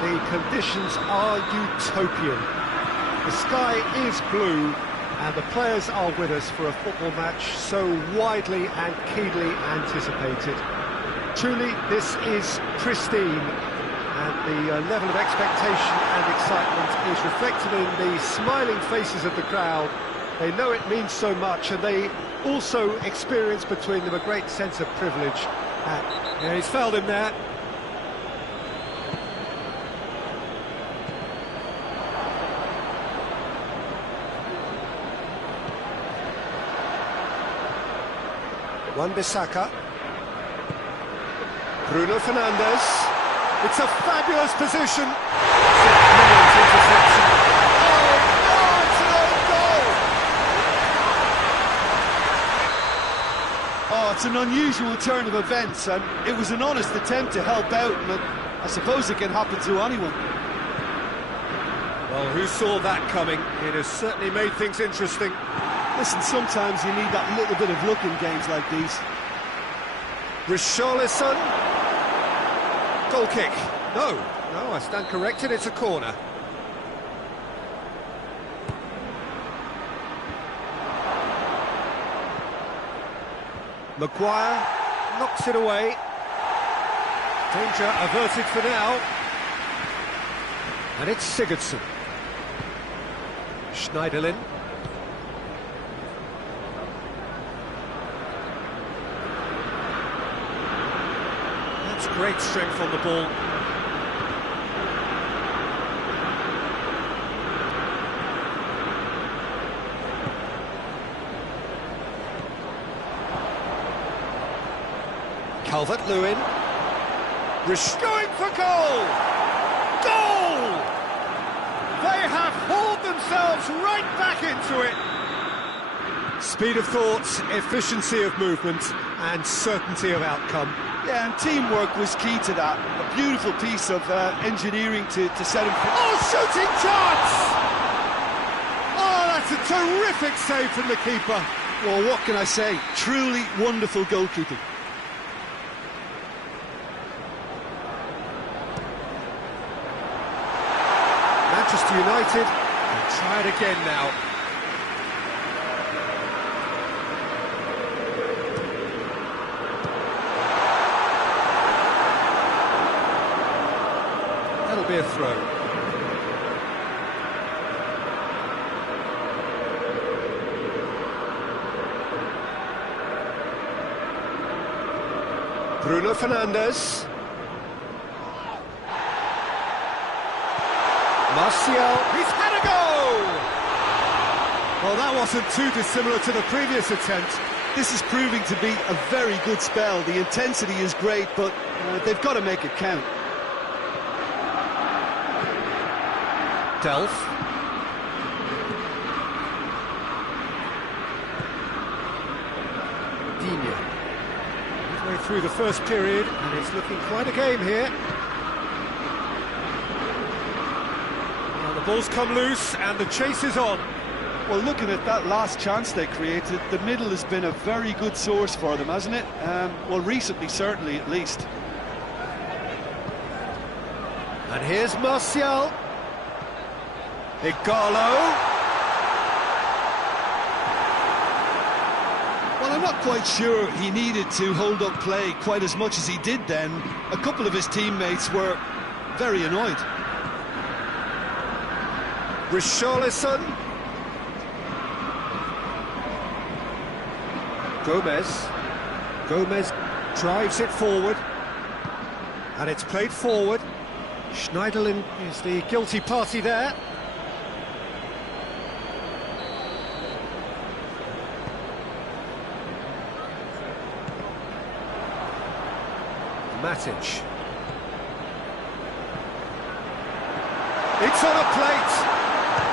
The conditions are utopian. The sky is blue and the players are with us for a football match so widely and keenly anticipated. Truly, this is pristine, and the level of expectation and excitement is reflected in the smiling faces of the crowd. They know it means so much, and they also experience between them a great sense of privilege. Yeah, he's fouled him there. Wan-Bissaka. Bruno Fernandes. It's a fabulous position. Brilliant interception. Oh, no, it's an own goal! Oh, it's an unusual turn of events, and it was an honest attempt to help out, but I suppose it can happen to anyone. Well, who saw that coming? It has certainly made things interesting. Listen, sometimes you need that little bit of luck in games like these. Richarlison. Goal kick. No, I stand corrected, it's a corner. Maguire knocks it away. Danger averted for now. And it's Sigurdsson. Schneiderlin. That's great strength on the ball. Calvert-Lewin. Going for goal! Goal! They have hauled themselves right back into it. Speed of thought, efficiency of movement, and certainty of outcome. Yeah, and teamwork was key to that. A beautiful piece of engineering to set him free. Oh, shooting chance! Oh, that's a terrific save from the keeper. Well, what can I say? Truly wonderful goalkeeping. Manchester United can try it again now. That'll be a throw. Bruno Fernandes. Martial, he's had a goal! Well, that wasn't too dissimilar to the previous attempt. This is proving to be a very good spell. The intensity is great, but they've got to make it count. Delph. Digne. Midway through the first period, and it's looking quite a game here. The ball's come loose and the chase is on. Well, looking at that last chance they created, the middle has been a very good source for them, hasn't it? Well, recently, certainly, at least. And here's Martial. Ighalo. Well, I'm not quite sure he needed to hold up play quite as much as he did then. A couple of his teammates were very annoyed. Richarlison. Gomez drives it forward. And it's played forward. Schneiderlin is the guilty party there. Matic. It's on a plate.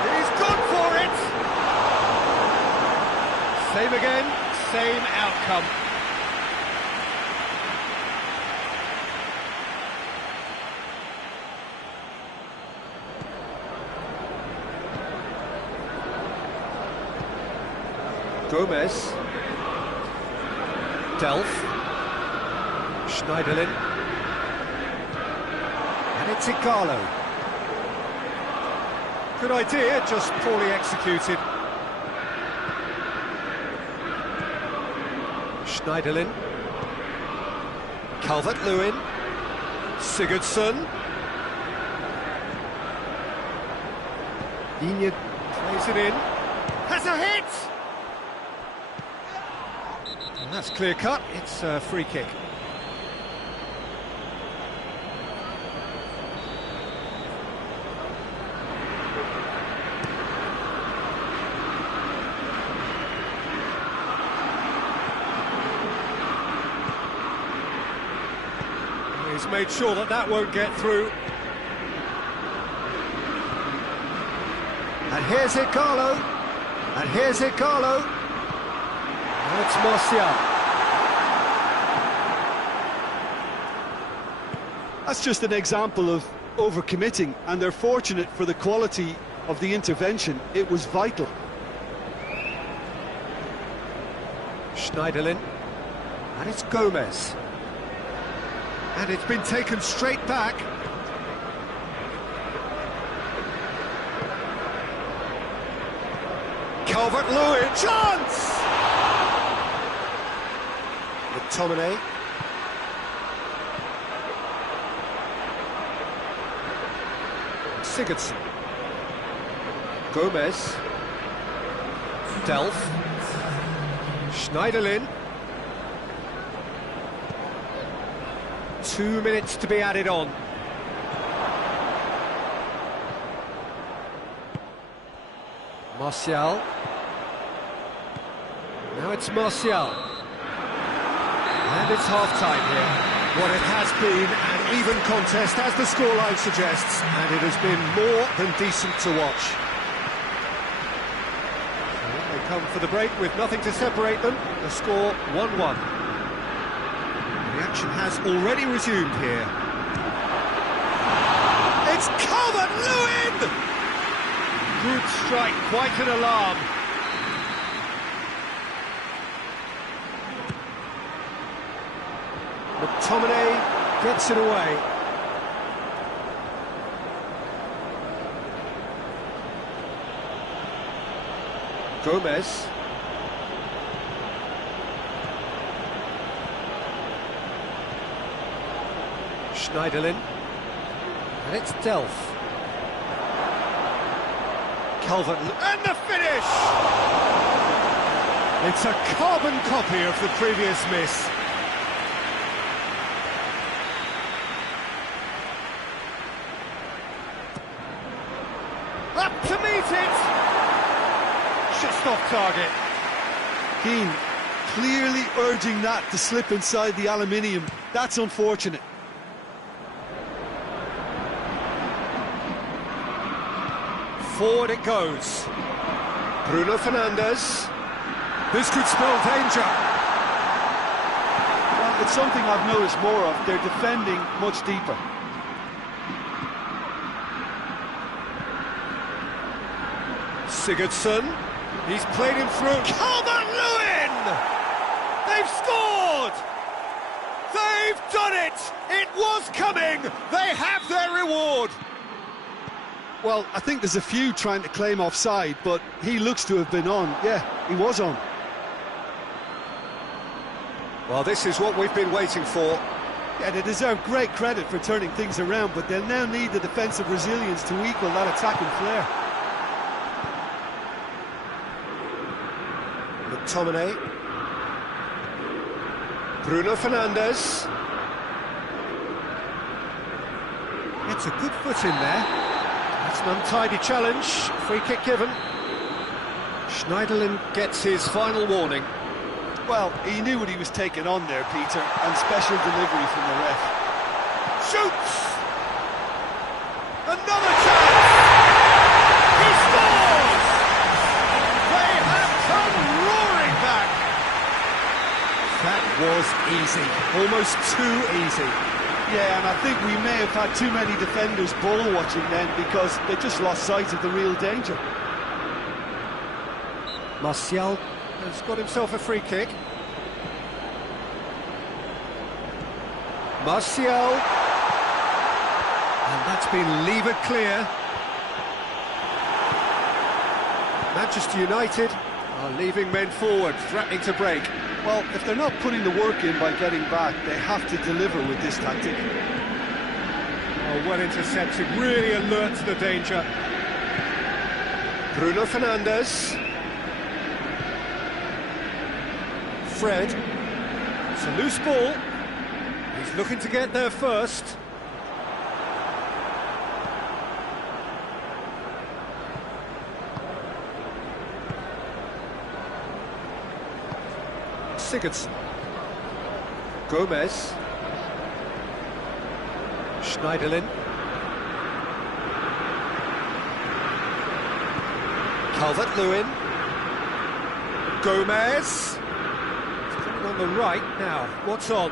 He's gone for it! Same again, same outcome. Gomez. Delph. Schneiderlin. And it's Ighalo. Good idea, just poorly executed. Schneiderlin. Calvert-Lewin. Sigurdsson. Digne plays it in. Has a hit! And that's clear cut, it's a free kick. He's made sure that that won't get through. And here's Ighalo. And here's Ighalo. And it's Martial. That's just an example of overcommitting, and they're fortunate for the quality of the intervention. It was vital. Schneiderlin. And it's Gomez. And it's been taken straight back. Calvert-Lewin, chance! McTominay. Sigurdsson. Gomez. Delph. Schneiderlin. 2 minutes to be added on. Martial. Now it's Martial. And it's half-time here. What it has been an even contest, as the scoreline suggests, and it has been more than decent to watch. They come for the break with nothing to separate them. The score 1-1. The action has already resumed here. It's Calvert-Lewin! Good strike, quite an alarm. McTominay gets it away. Gomez. Schneiderlin. And it's Delph. Calvert-Lewin. And the finish! It's a carbon copy of the previous miss. Up to meet it! Just off target. Keane clearly urging that to slip inside the aluminium. That's unfortunate. Forward it goes. Bruno Fernandes. This could spell danger. Well, it's something I've noticed more of. They're defending much deeper. Sigurdsson. He's played him through. Calvert-Lewin! They've scored! They've done it! It was coming! They have their reward! Well, I think there's a few trying to claim offside, but he looks to have been on. Yeah, he was on. Well, this is what we've been waiting for. Yeah, they deserve great credit for turning things around, but they'll now need the defensive resilience to equal that attacking flair. McTominay. Bruno Fernandes. It's a good foot in there. It's an untidy challenge. Free kick given. Schneiderlin gets his final warning. Well, he knew what he was taking on there, Peter, and special delivery from the ref. Shoots! Another chance! He scores! They have come roaring back! That was easy, almost too easy. Yeah, and I think we may have had too many defenders ball watching then because they just lost sight of the real danger. Martial has got himself a free kick. Martial. And that's been levered clear. Manchester United are leaving men forward, threatening to break. Well, if they're not putting the work in by getting back, they have to deliver with this tactic. Oh, well intercepted, really alert to the danger. Bruno Fernandes. Fred. It's a loose ball. He's looking to get there first. Sigurdsson. Gomez. Schneiderlin. Calvert-Lewin. Gomez. He's coming on the right now. What's on?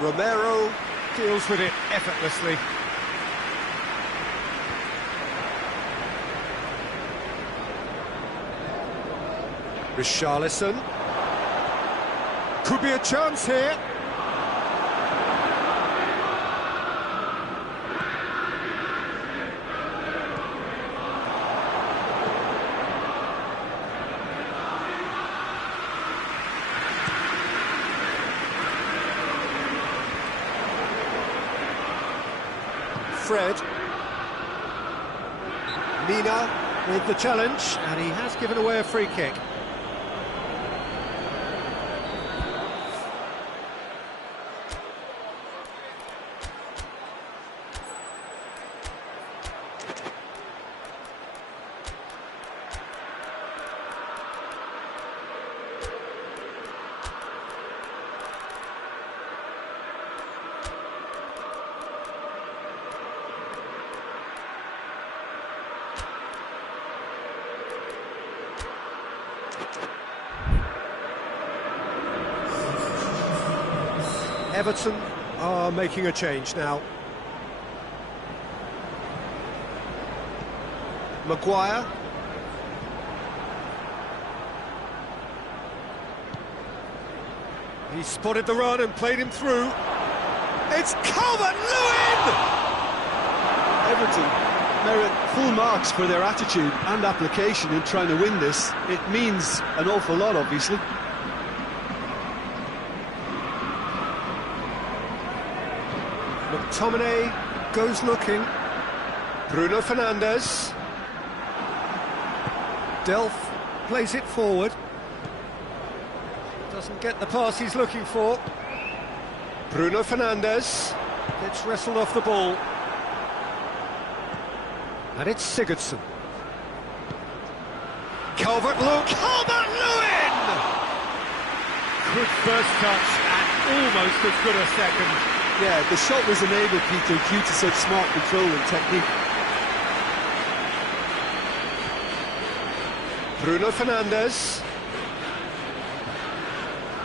Romero deals with it effortlessly. Richarlison. Could be a chance here. Fred. Mina with the challenge, and he has given away a free kick. Everton are making a change now. Maguire. He spotted the run and played him through. It's Calvert-Lewin! Everton merit full marks for their attitude and application in trying to win this. It means an awful lot, obviously. McTominay goes looking. Bruno Fernandes. Delph plays it forward. Doesn't get the pass he's looking for. Bruno Fernandes gets wrestled off the ball. And it's Sigurdsson. Calvert-Lewin! Good first touch and almost as good a second. Yeah, the shot was enabled, Peter, due to such smart control and technique. Bruno Fernandes.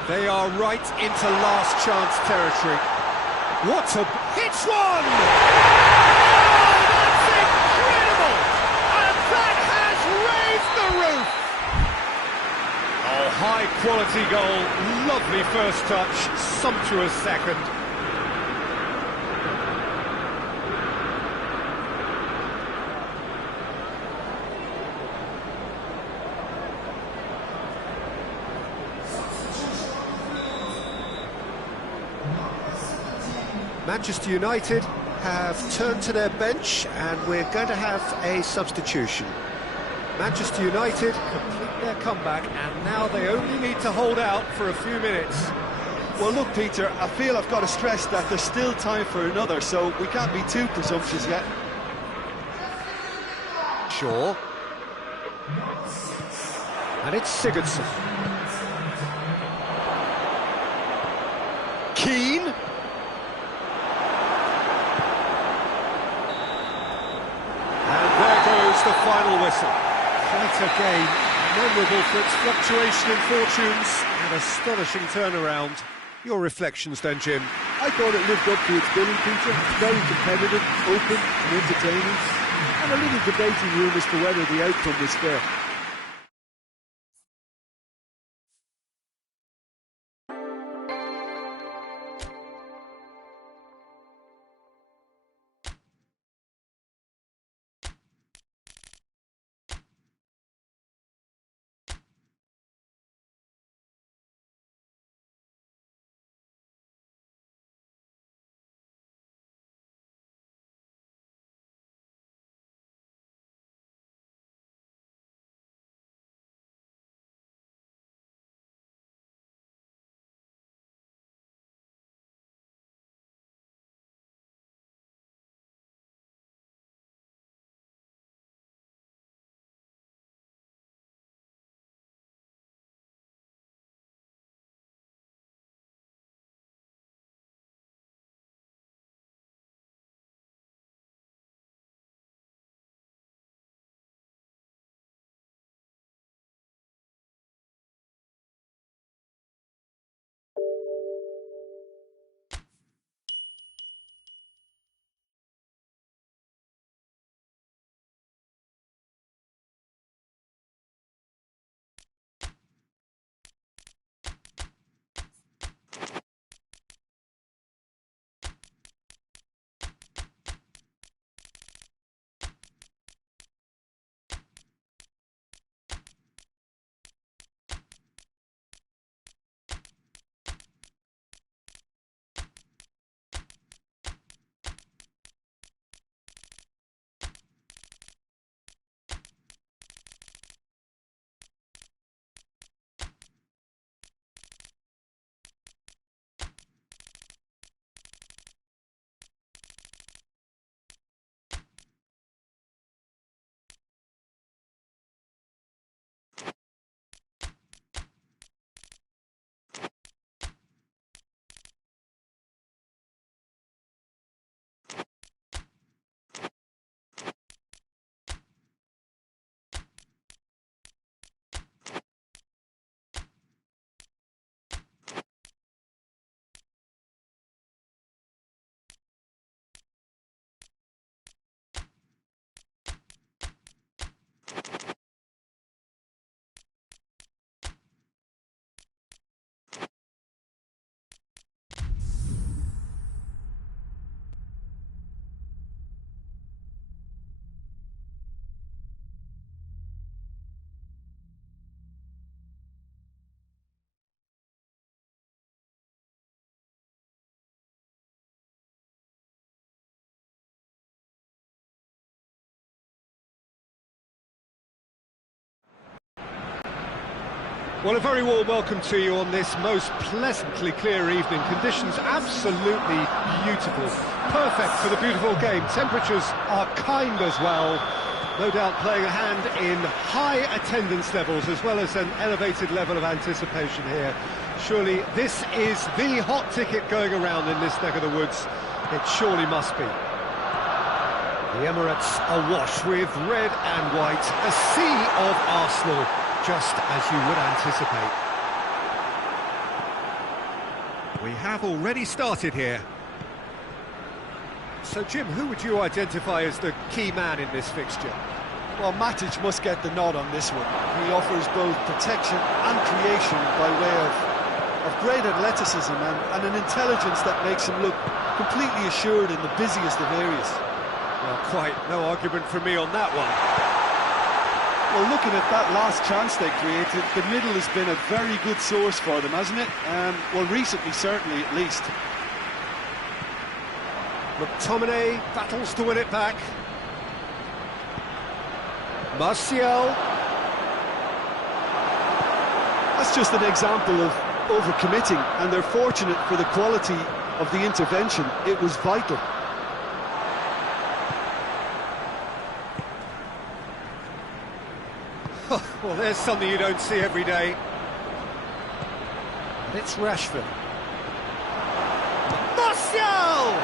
They are right into last chance territory. What a... Hits one! Oh, that's incredible! And that has raised the roof! Oh, high quality goal. Lovely first touch. Sumptuous second. Manchester United have turned to their bench and we're going to have a substitution. Manchester United complete their comeback and now they only need to hold out for a few minutes. Well, look, Peter, I feel I've got to stress that there's still time for another, so we can't be too presumptuous yet. Shaw. And it's Sigurdsson. Keane. The final whistle. Quite a game, memorable for its fluctuation in fortunes and astonishing turnaround. Your reflections then, Jim? I thought it lived up to its billing, Peter. Very competitive, open and entertaining, and a little debating room as to whether the outcome was fair. Well, a very warm welcome to you on this most pleasantly clear evening. Conditions absolutely beautiful. Perfect for the beautiful game. Temperatures are kind as well. No doubt playing a hand in high attendance levels as well as an elevated level of anticipation here. Surely this is the hot ticket going around in this neck of the woods. It surely must be. The Emirates awash with red and white. A sea of Arsenal, just as you would anticipate. We have already started here. So, Jim, who would you identify as the key man in this fixture? Well, Matic must get the nod on this one. He offers both protection and creation by way of great athleticism and an intelligence that makes him look completely assured in the busiest of areas. Well, quite no argument from me on that one. Well, looking at that last chance they created, the middle has been a very good source for them, hasn't it? Well, recently, certainly, at least. McTominay battles to win it back. Martial. That's just an example of overcommitting, and they're fortunate for the quality of the intervention. It was vital. Well, there's something you don't see every day. And it's Rashford. Martial!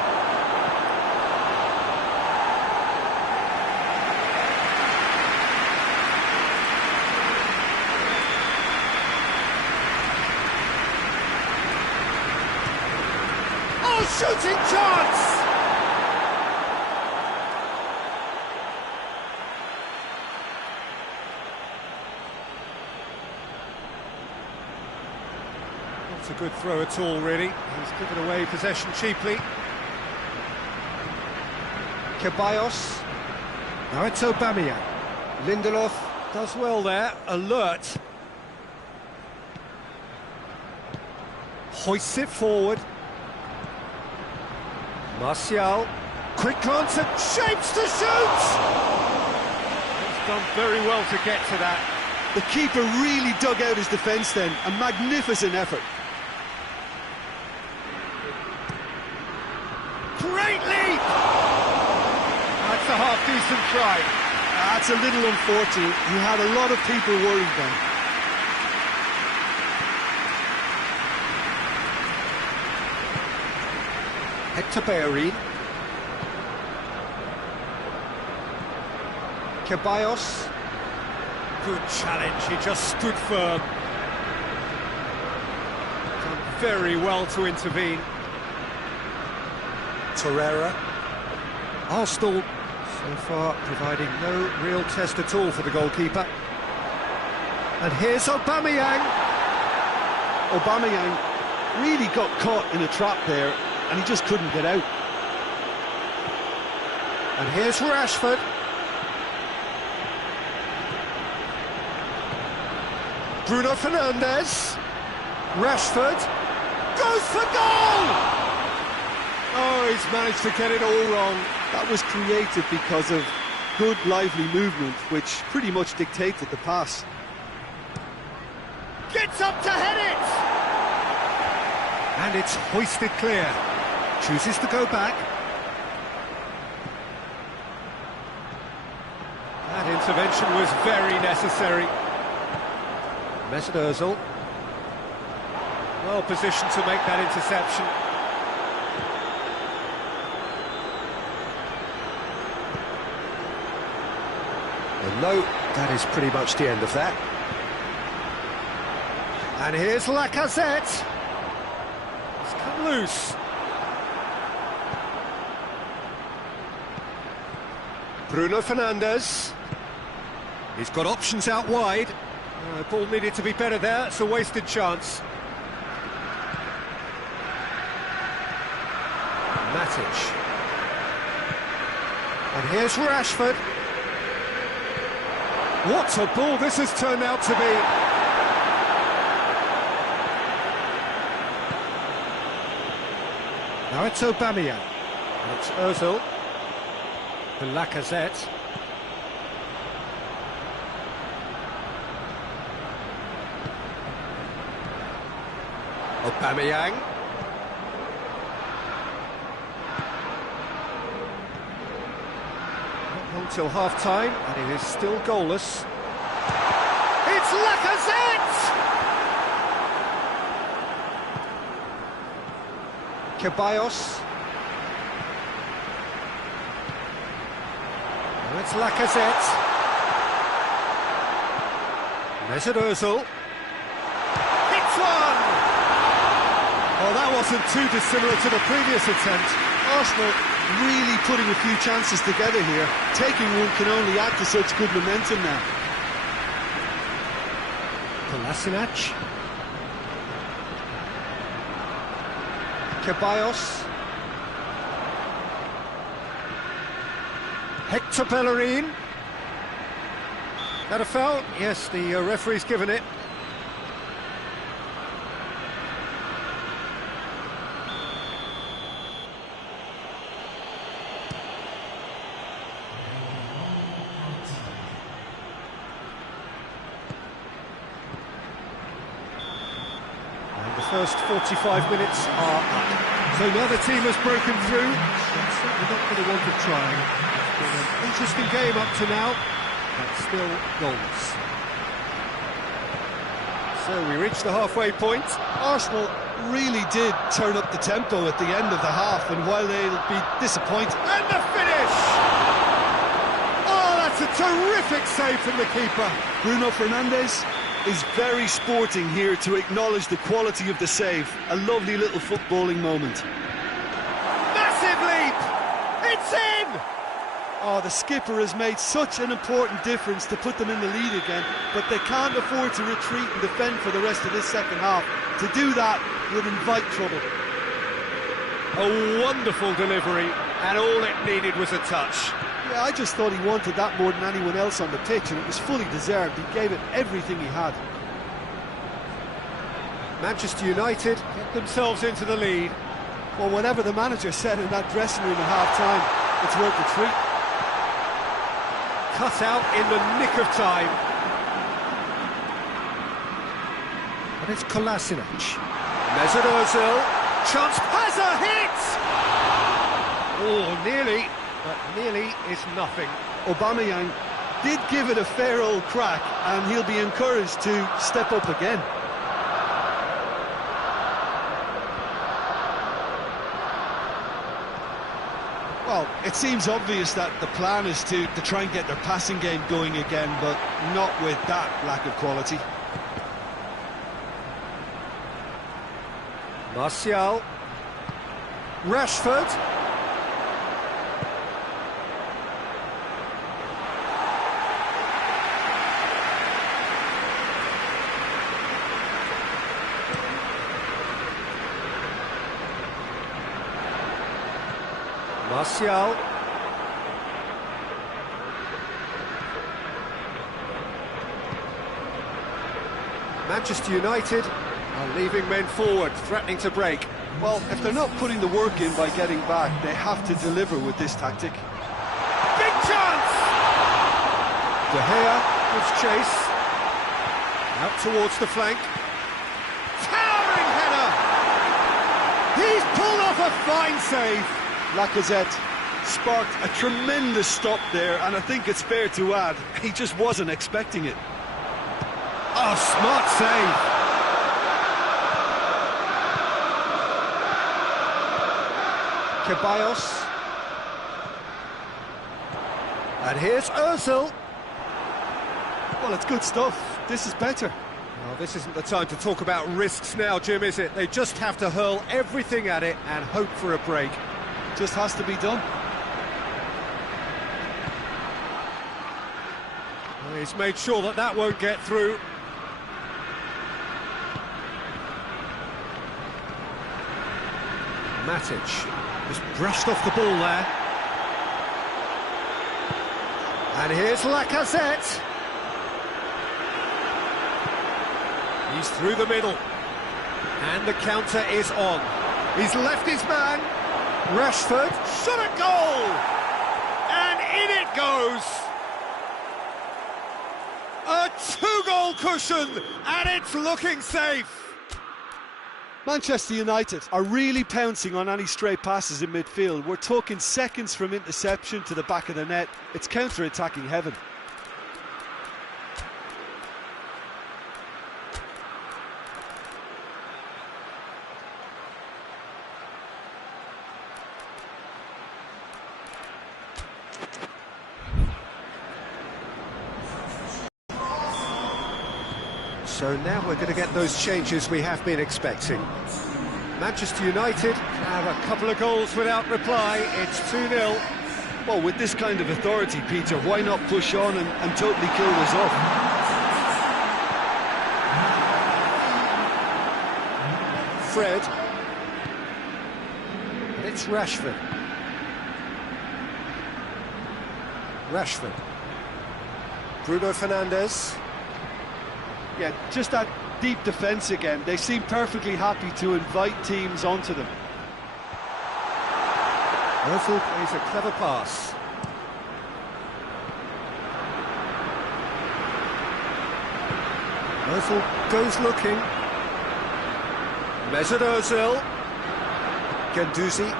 Oh, shooting chance! Not a good throw at all, really. He's given away possession cheaply. Ceballos. Now it's Aubameyang. Lindelof does well there, alert. Hoists it forward. Martial. Quick glance and shapes to shoot! He's done very well to get to that. The keeper really dug out his defence then. A magnificent effort. Great leap! That's a half-decent try. That's a little unfortunate. He had a lot of people worried then. Hector Bellerin. Ceballos. Good challenge, he just stood firm. Done very well to intervene. Torreira. Arsenal, so far, providing no real test at all for the goalkeeper. And here's Aubameyang. Aubameyang really got caught in a trap there, and he just couldn't get out. And here's Rashford. Bruno Fernandes. Rashford goes for goal! Oh, he's managed to get it all wrong. That was created because of good, lively movement, which pretty much dictated the pass. Gets up to head it! And it's hoisted clear. Chooses to go back. That intervention was very necessary. Mesut Ozil. Well positioned to make that interception. And no, that is pretty much the end of that. And here's Lacazette. It's come loose. Bruno Fernandes. He's got options out wide. Ball needed to be better there. It's a wasted chance. Matic. And here's Rashford. What a ball this has turned out to be. Now it's Aubameyang. And it's Ozil. The Lacazette. Aubameyang. Not long till half-time, and it is still goalless. It's Lacazette! Ceballos. Now it's Lacazette. Mesut Ozil. Hits one! Oh, that wasn't too dissimilar to the previous attempt. Arsenal really putting a few chances together here. Taking one can only add to such good momentum now. Kolasinac. Ceballos. Hector Bellerin. That a foul? Yes, the referee's given it. And the first 45 minutes are up. So now the team has broken through. It's certainly not for the want of trying. It's been an interesting game up to now, but still goals. So we reach the halfway point. Arsenal really did turn up the tempo at the end of the half, and while they'll be disappointed... And the finish! Oh, that's a terrific save from the keeper. Bruno Fernandes is very sporting here to acknowledge the quality of the save. A lovely little footballing moment. Massive leap! It's in! Oh, the skipper has made such an important difference to put them in the lead again, but they can't afford to retreat and defend for the rest of this second half. To do that would invite trouble. A wonderful delivery, and all it needed was a touch. Yeah, I just thought he wanted that more than anyone else on the pitch, and it was fully deserved. He gave it everything he had. Manchester United get themselves into the lead. Well, whatever the manager said in that dressing room at half-time, it's worth the treat. Cut out in the nick of time. And it's Kolasinac. Mesut Ozil. Chance has a hit! Oh, nearly, but nearly is nothing. Aubameyang did give it a fair old crack, and he'll be encouraged to step up again. Well, it seems obvious that the plan is to try and get their passing game going again, but not with that lack of quality. Martial. Rashford. Martial. Manchester United are leaving men forward, threatening to break. Well, if they're not putting the work in by getting back, they have to deliver with this tactic. Big chance! De Gea gives chase. Out towards the flank. Towering header! He's pulled off a fine save. Lacazette sparked a tremendous stop there, and I think it's fair to add, he just wasn't expecting it. Oh, smart save. Ceballos. And here's Ozil. Well, it's good stuff. This is better. Well, this isn't the time to talk about risks now, Jim, is it? They just have to hurl everything at it and hope for a break. Just has to be done. Well, he's made sure that that won't get through. Matic just brushed off the ball there. And here's Lacazette. He's through the middle. And the counter is on. He's left his man. Rashford, shot a goal! And in it goes! A two-goal cushion, and it's looking safe! Manchester United are really pouncing on any stray passes in midfield. We're talking seconds from interception to the back of the net. It's counter-attacking heaven. So now we're going to get those changes we have been expecting. Manchester United have a couple of goals without reply. It's 2-0. Well, with this kind of authority, Peter, why not push on and totally kill this off? Fred. And it's Rashford. Rashford. Bruno Fernandes. Yeah, just that deep defence again. They seem perfectly happy to invite teams onto them. Ozil plays a clever pass. Ozil goes looking. Mesut Ozil. Guendouzi.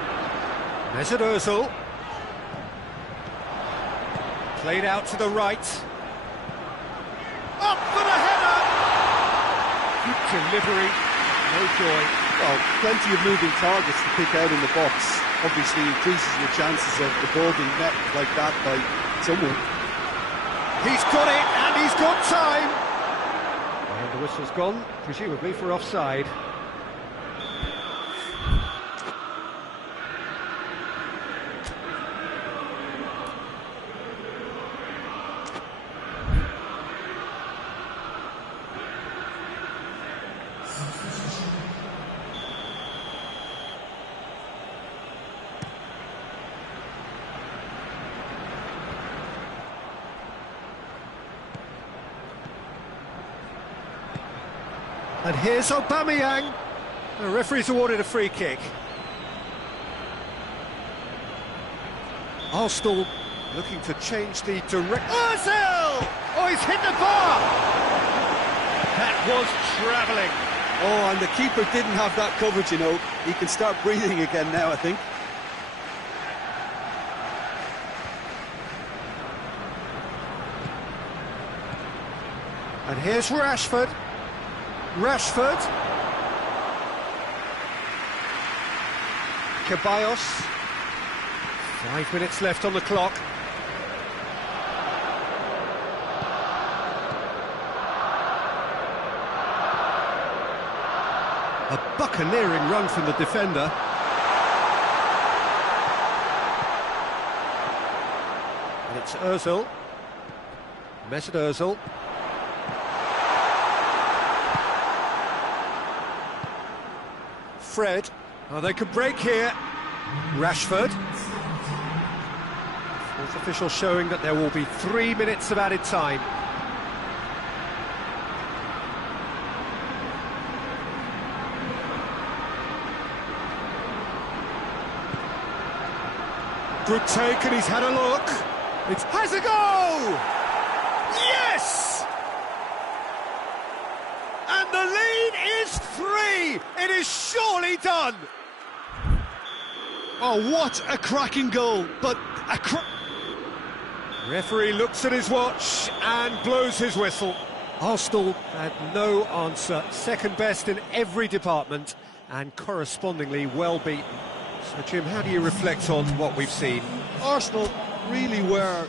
Mesut Ozil. Played out to the right. Up for the header! Good delivery, no joy. Well, plenty of moving targets to pick out in the box. Obviously increases the chances of the ball being met like that by someone. He's got it, and he's got time! And the whistle's gone, presumably for offside. And here's Aubameyang. The referee's awarded a free kick. Arsenal looking to change the direct... Ozil! Oh, he's hit the bar! That was travelling. Oh, and the keeper didn't have that coverage, you know. He can start breathing again now, I think. And here's Rashford. Rashford. Ceballos. 5 minutes left on the clock. A buccaneering run from the defender. And it's Ozil. Mesut Ozil. Fred. Oh, they could break here. Rashford. Fourth official showing that there will be 3 minutes of added time. Good take, and he's had a look. It has a go! Yes! And the lead is 3! It is surely done! Oh, what a cracking goal, but Referee looks at his watch and blows his whistle. Arsenal had no answer, second best in every department and correspondingly well beaten. So Jim, how do you reflect on what we've seen? Arsenal really were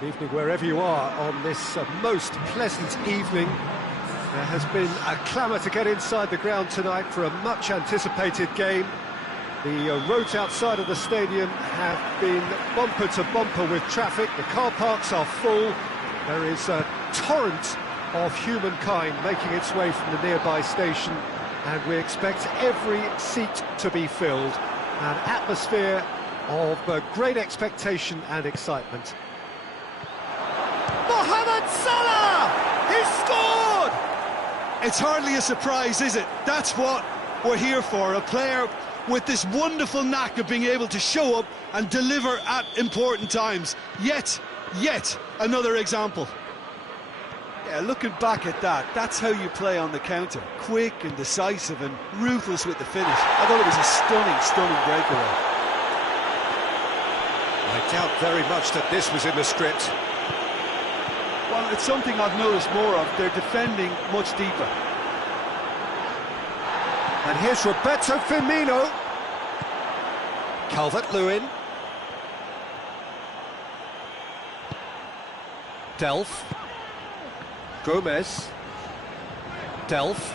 Good evening wherever you are on this most pleasant evening. There has been a clamour to get inside the ground tonight for a much-anticipated game. The roads outside of the stadium have been bumper to bumper with traffic. The car parks are full. There is a torrent of humankind making its way from the nearby station, and we expect every seat to be filled. An atmosphere of great expectation and excitement. Mohamed Salah! He's scored! It's hardly a surprise, is it? That's what we're here for, a player with this wonderful knack of being able to show up and deliver at important times. Yet another example. Yeah, looking back at that, that's how you play on the counter. Quick and decisive and ruthless with the finish. I thought it was a stunning breakaway. I doubt very much that this was in the script. Well, it's something I've noticed more of. They're defending much deeper. And here's Roberto Firmino. Calvert-Lewin. Delph. Gomez. Delph.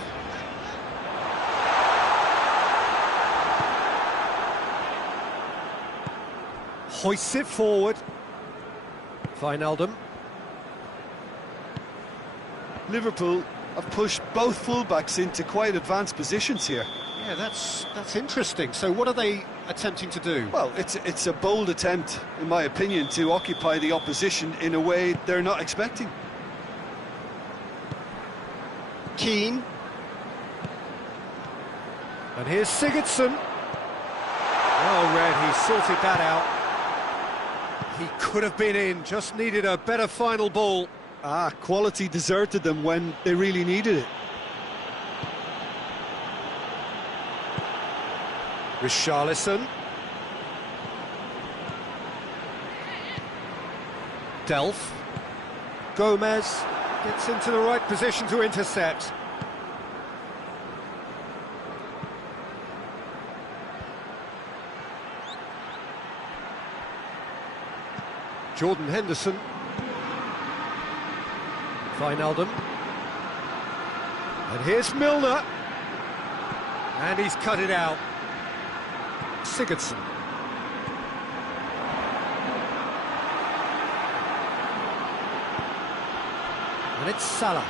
Hoists it forward. Wijnaldum. Liverpool have pushed both fullbacks into quite advanced positions here. Yeah, that's interesting. So what are they attempting to do? Well, it's a bold attempt, in my opinion, to occupy the opposition in a way they're not expecting. Keane. And here's Sigurdsson. Well read, he sorted that out. He could have been in, just needed a better final ball. Quality deserted them when they really needed it. Richarlison. Delph. Gomez gets into the right position to intercept. Jordan Henderson. Wijnaldum. And here's Milner. And he's cut it out. Sigurdsson. And it's Salah.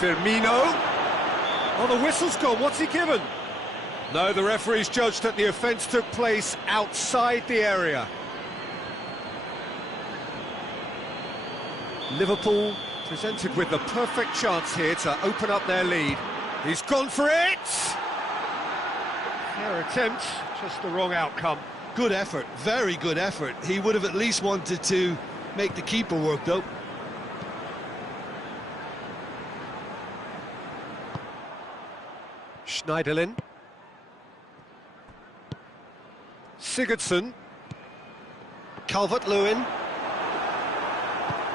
Firmino. Oh, the whistle's gone. What's he given? No, the referee's judged that the offence took place outside the area. Liverpool presented with the perfect chance here to open up their lead. He's gone for it! Fair attempt, just the wrong outcome. Good effort, very good effort. He would have at least wanted to make the keeper work, though. Schneiderlin. Sigurdsson. Calvert-Lewin.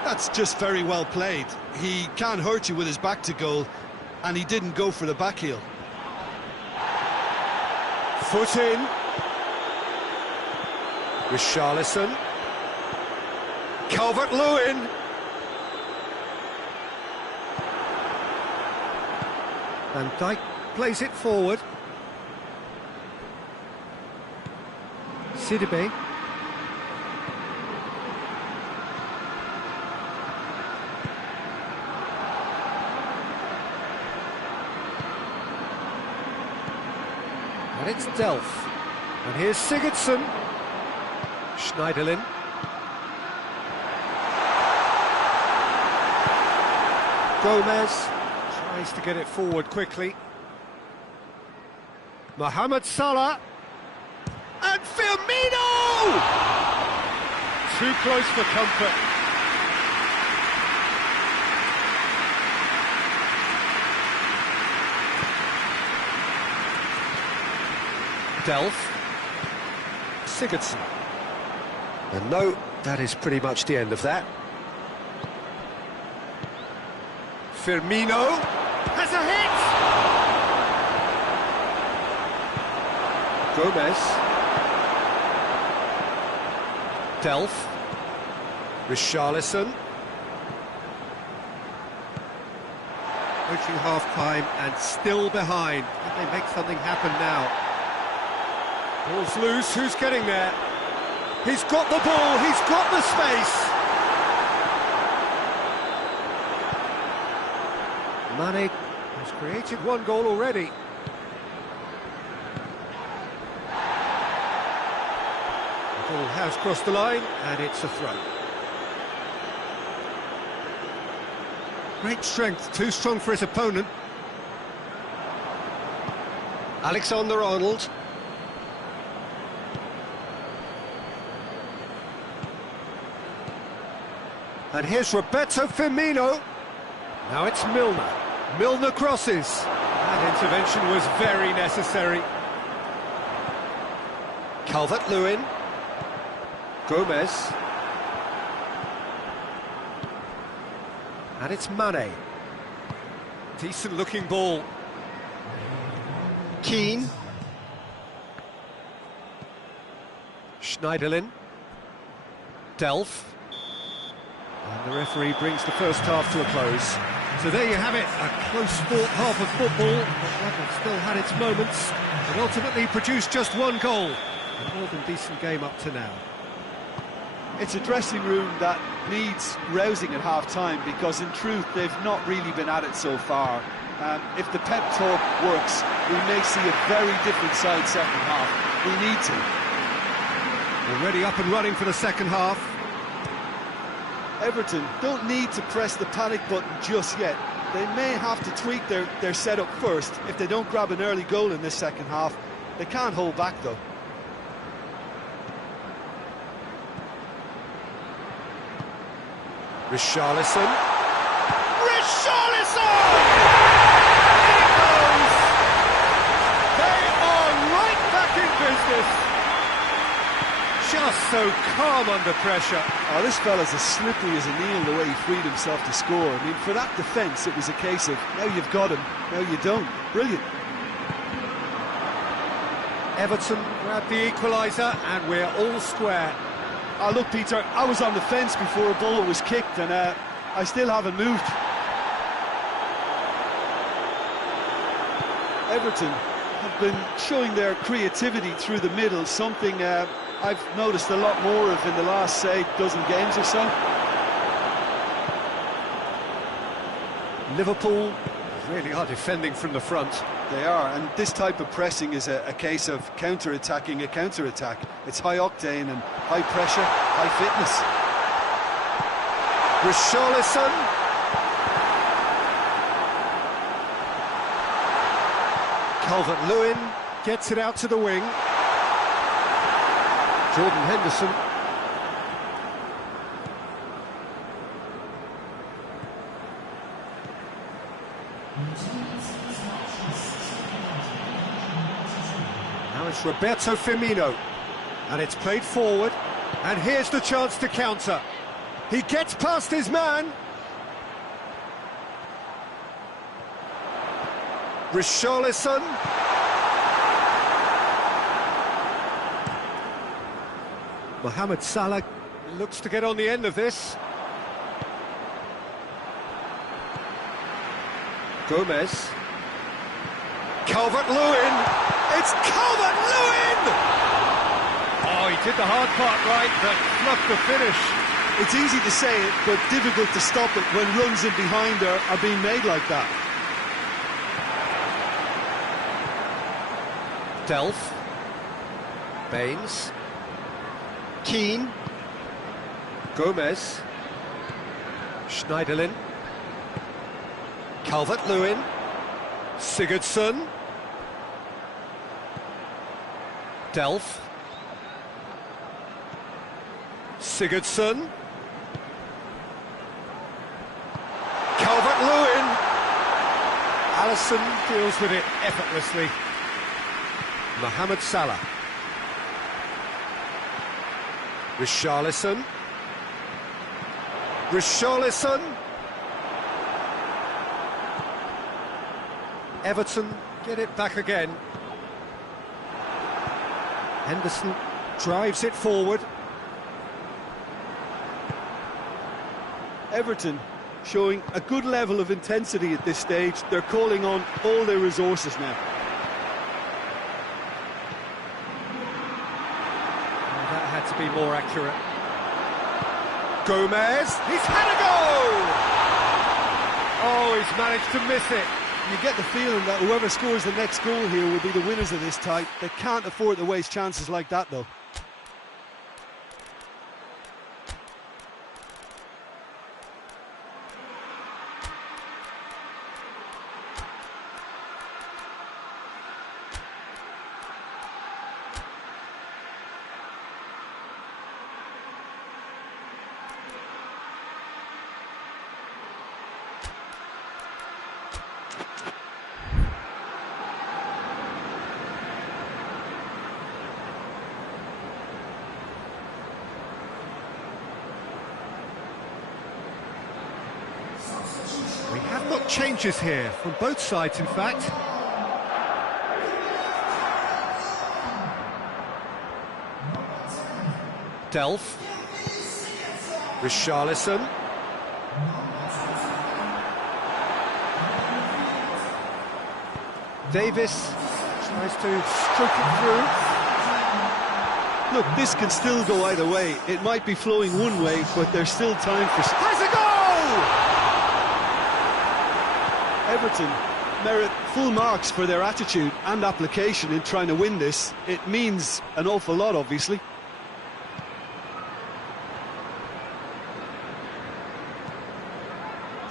That's just very well played. He can't hurt you with his back to goal, and he didn't go for the back heel. Foot in. Richarlison. Calvert-Lewin. Van Dijk plays it forward. Sidibe. And it's Delph. And here's Sigurdsson. Schneiderlin. Gomez tries to get it forward quickly. Mohamed Salah. And Firmino! Too close for comfort. Delph. Sigurdsson. And no, that is pretty much the end of that. Firmino has a hit! Gomez. Delph. Richarlison. Approaching half-time and still behind. Can they make something happen now? Ball's loose, who's getting there? He's got the ball, he's got the space! Mane has created one goal already. The ball has crossed the line, and it's a throw. Great strength, too strong for his opponent. Alexander-Arnold. And here's Roberto Firmino. Now it's Milner. Milner crosses. That intervention was very necessary. Calvert-Lewin. Gomez. And it's Mane. Decent looking ball. Keane. Schneiderlin. Delph. And the referee brings the first half to a close. So there you have it, a close-fought half of football. But still had its moments, but ultimately produced just one goal. A more than decent game up to now. It's a dressing room that needs rousing at half-time, because in truth they've not really been at it so far. If the pep talk works, we may see a very different side second half. We need to. Already up and running for the second half. Everton don't need to press the panic button just yet. They may have to tweak their setup first if they don't grab an early goal in this second half. They can't hold back though. Richarlison. Richarlison! In it goes! They are right back in business. Just so calm under pressure. Oh, this fella's as slippery as a needle the way he freed himself to score. I mean, for that defence, it was a case of, now you've got him, now you don't. Brilliant. Everton grabbed the equaliser, and we're all square. Oh, look, Peter, I was on the fence before a ball was kicked, and I still haven't moved. Everton have been showing their creativity through the middle, something I've noticed a lot more of in the last, say, dozen games or so. Liverpool really are defending from the front. They are, and this type of pressing is a case of counter-attacking a counter-attack. It's high octane and high pressure, high fitness. Richarlison. Calvert-Lewin gets it out to the wing. Jordan Henderson. Now it's Roberto Firmino, and it's played forward, and here's the chance to counter. He gets past his man. Richarlison. Mohamed Salah looks to get on the end of this. Gomez. Calvert-Lewin. It's Calvert-Lewin! Oh, he did the hard part right, but fluffed the finish. It's easy to say it, but difficult to stop it when runs in behind are being made like that. Delph. Baines. Keane. Gomez. Schneiderlin. Calvert-Lewin. Sigurdsson. Delph. Sigurdsson. Calvert-Lewin. Alisson deals with it effortlessly. Mohamed Salah. Richarlison. Richarlison. Everton get it back again. Henderson drives it forward. Everton showing a good level of intensity at this stage. They're calling on all their resources now. That had to be more accurate. Gomez, he's had a goal! Oh, he's managed to miss it. You get the feeling that whoever scores the next goal here will be the winners of this tie. They can't afford to waste chances like that, though. We have got changes here, from both sides in fact. Delph. Richarlison. Davis tries to stroke it through. Look, this can still go either way. It might be flowing one way, but there's still time for... Has a goal! Everton merit full marks for their attitude and application in trying to win this. It means an awful lot, obviously.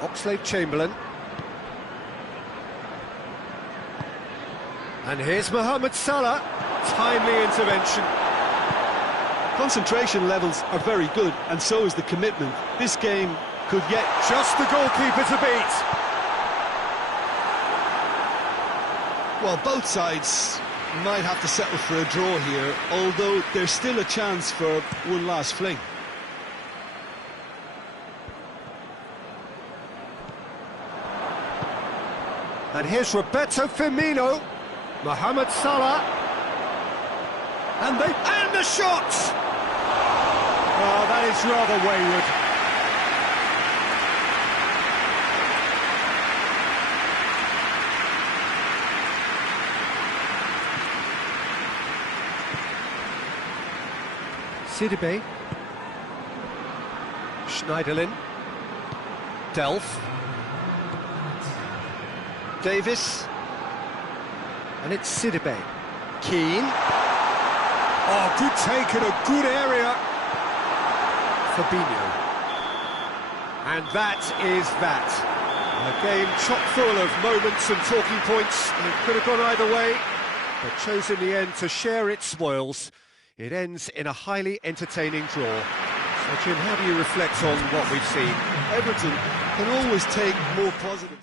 Oxlade-Chamberlain. And here's Mohamed Salah. Timely intervention. Concentration levels are very good, and so is the commitment. This game could yet... Just the goalkeeper to beat. Well, both sides might have to settle for a draw here, although there's still a chance for one last fling. And here's Roberto Firmino. Mohamed Salah. And the shot! Oh, that is rather wayward. Sidibe. Schneiderlin. Delph. Davis. And it's Sidibe. Keane. Oh, good take in a good area. Fabinho. And that is that. A game chock full of moments and talking points. It could have gone either way, but chose in the end to share its spoils. It ends in a highly entertaining draw. So, Jim, how do you reflect on what we've seen? Everton can always take more positive.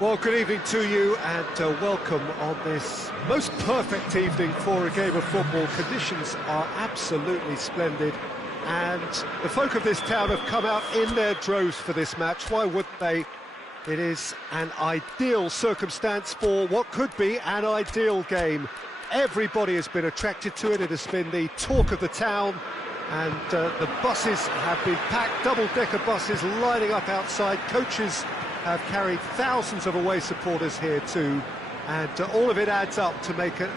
Well, good evening to you and welcome on this most perfect evening for a game of football. Conditions are absolutely splendid and the folk of this town have come out in their droves for this match. Why wouldn't they? It is an ideal circumstance for what could be an ideal game. Everybody has been attracted to it. It has been the talk of the town and the buses have been packed, double-decker buses lining up outside. Coaches have carried thousands of away supporters here too, and all of it adds up to make a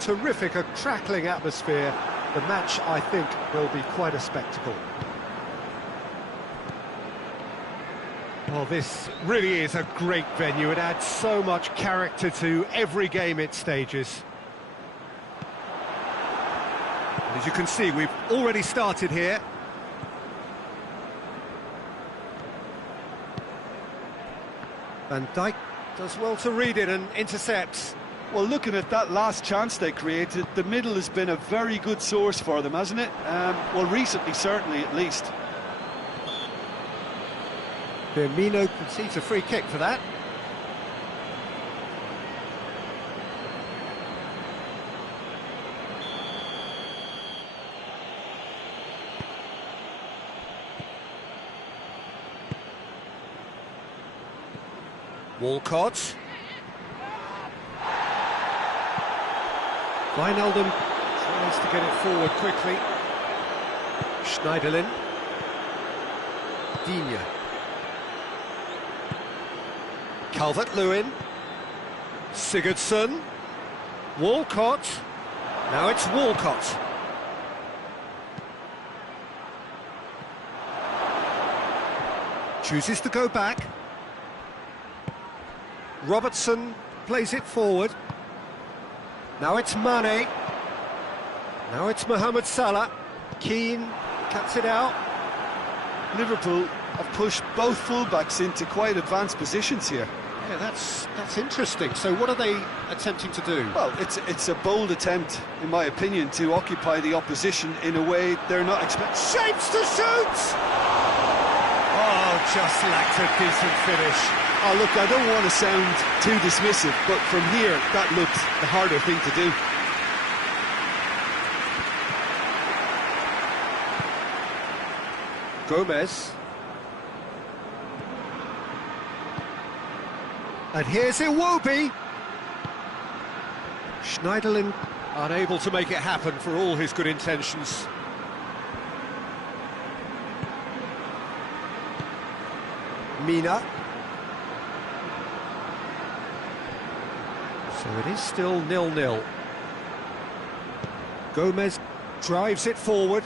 terrific, a crackling atmosphere. The match, I think, will be quite a spectacle. Well, this really is a great venue. It adds so much character to every game it stages. And as you can see, we've already started here. Van Dijk does well to read it and intercepts. Well, looking at that last chance they created, the middle has been a very good source for them, hasn't it? Well, recently, certainly, at least. Firmino concedes a free kick for that. Walcott. Wijnaldum tries to get it forward quickly. Schneiderlin. Digne. Calvert-Lewin. Sigurdsson. Walcott. Now it's Walcott. Chooses to go back. Robertson plays it forward. Now it's Mane. Now it's Mohamed Salah. Keane cuts it out. Liverpool have pushed both fullbacks into quite advanced positions here. Yeah, that's interesting. So what are they attempting to do? Well, it's a bold attempt, in my opinion, to occupy the opposition in a way they're not expecting. Shapes to shoot! Oh, just lacked a decent finish. Oh, look, I don't want to sound too dismissive, but from here, that looked the harder thing to do. Gomez. And here's Iwobi. Schneiderlin unable to make it happen for all his good intentions. Mina. So it is still 0-0. Gomez drives it forward.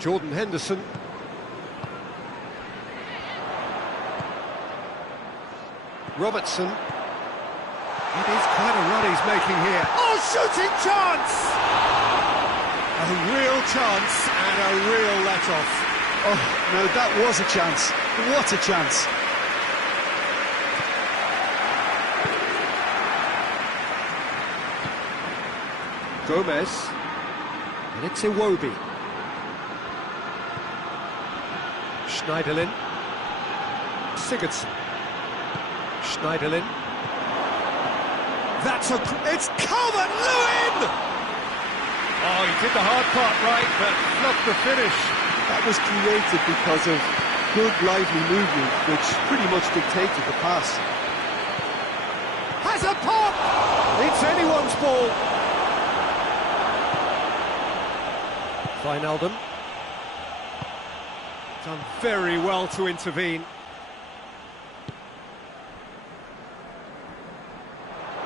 Jordan Henderson. Robertson. It is quite a run he's making here. Oh, shooting chance! A real chance and a real let-off. Oh, no, that was a chance. What a chance. Gomez. And it's Iwobi. Schneiderlin. Sigurdsson. Schneiderlin. It's Calvert-Lewin! Oh, he did the hard part right, but not the finish. That was created because of good, lively movement, which pretty much dictated the pass. Has a pop! It's anyone's ball. Wijnaldum. Done very well to intervene.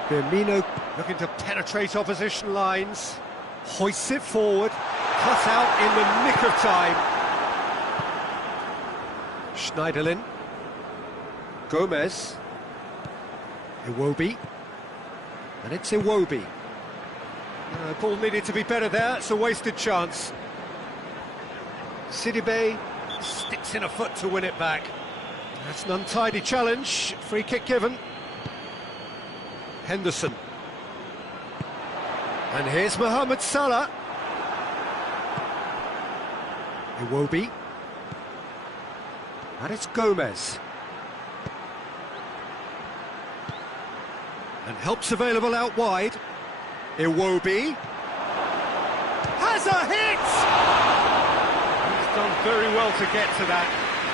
Firmino looking to penetrate opposition lines. Hoists it forward. Cut out in the nick of time. Schneiderlin. Gomez. Iwobi. And it's Iwobi. Ball needed to be better there. It's a wasted chance. Sidibe sticks in a foot to win it back. That's an untidy challenge. Free kick given. Henderson. And here's Mohamed Salah. Iwobi. And it's Gomez. And help's available out wide. Iwobi has a hit! He's done very well to get to that.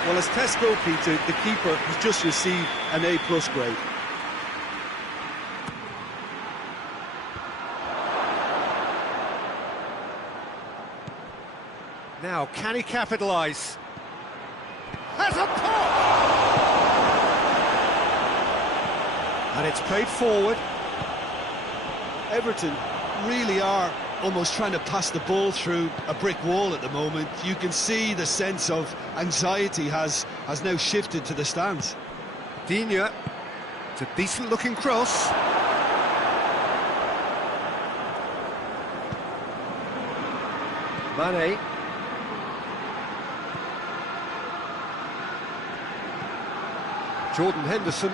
Well, as test goalkeeper, the keeper has just received an A+ grade. Now, can he capitalise? Has a pop! And it's played forward. Everton really are almost trying to pass the ball through a brick wall at the moment. You can see the sense of anxiety has now shifted to the stands. Digne, it's a decent-looking cross. Mane. Jordan Henderson,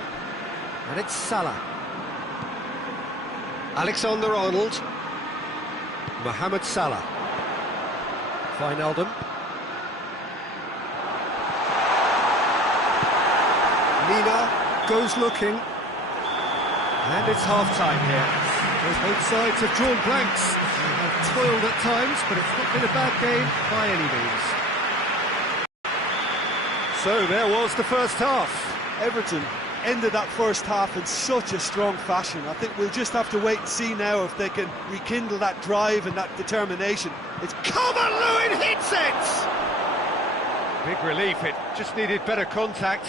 and it's Salah. Alexander-Arnold. Mohamed Salah. Wijnaldum. Mina goes looking. And it's half-time here. Both sides have drawn blanks. They have toiled at times, but it's not been a bad game by any means. So there was the first half. Everton ended that first half in such a strong fashion. I think we'll just have to wait and see now if they can rekindle that drive and that determination. It's Calvert-Lewin hits it! Big relief, it just needed better contact.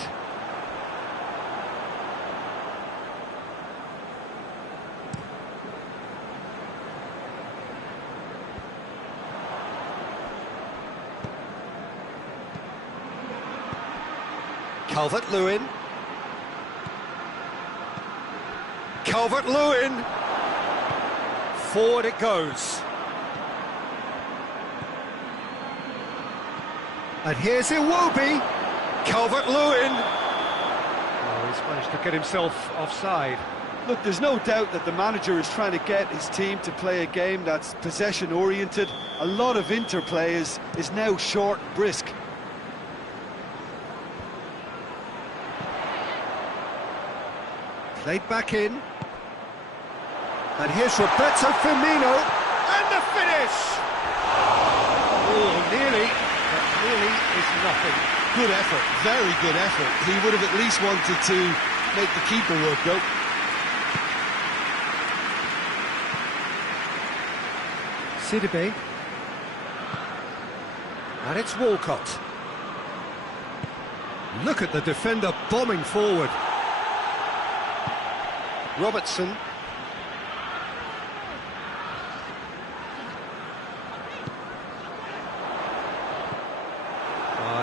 Calvert-Lewin. Calvert-Lewin! Forward it goes. And here's Iwobi. Calvert-Lewin. Oh, he's managed to get himself offside. Look, there's no doubt that the manager is trying to get his team to play a game that's possession-oriented. A lot of interplay is now short and brisk. Played back in. And here's Roberto Firmino. And the finish! Oh, nearly, but nearly is nothing. Good effort, very good effort. He would have at least wanted to make the keeper work, though. Sidibe. And it's Walcott. Look at the defender bombing forward. Robertson.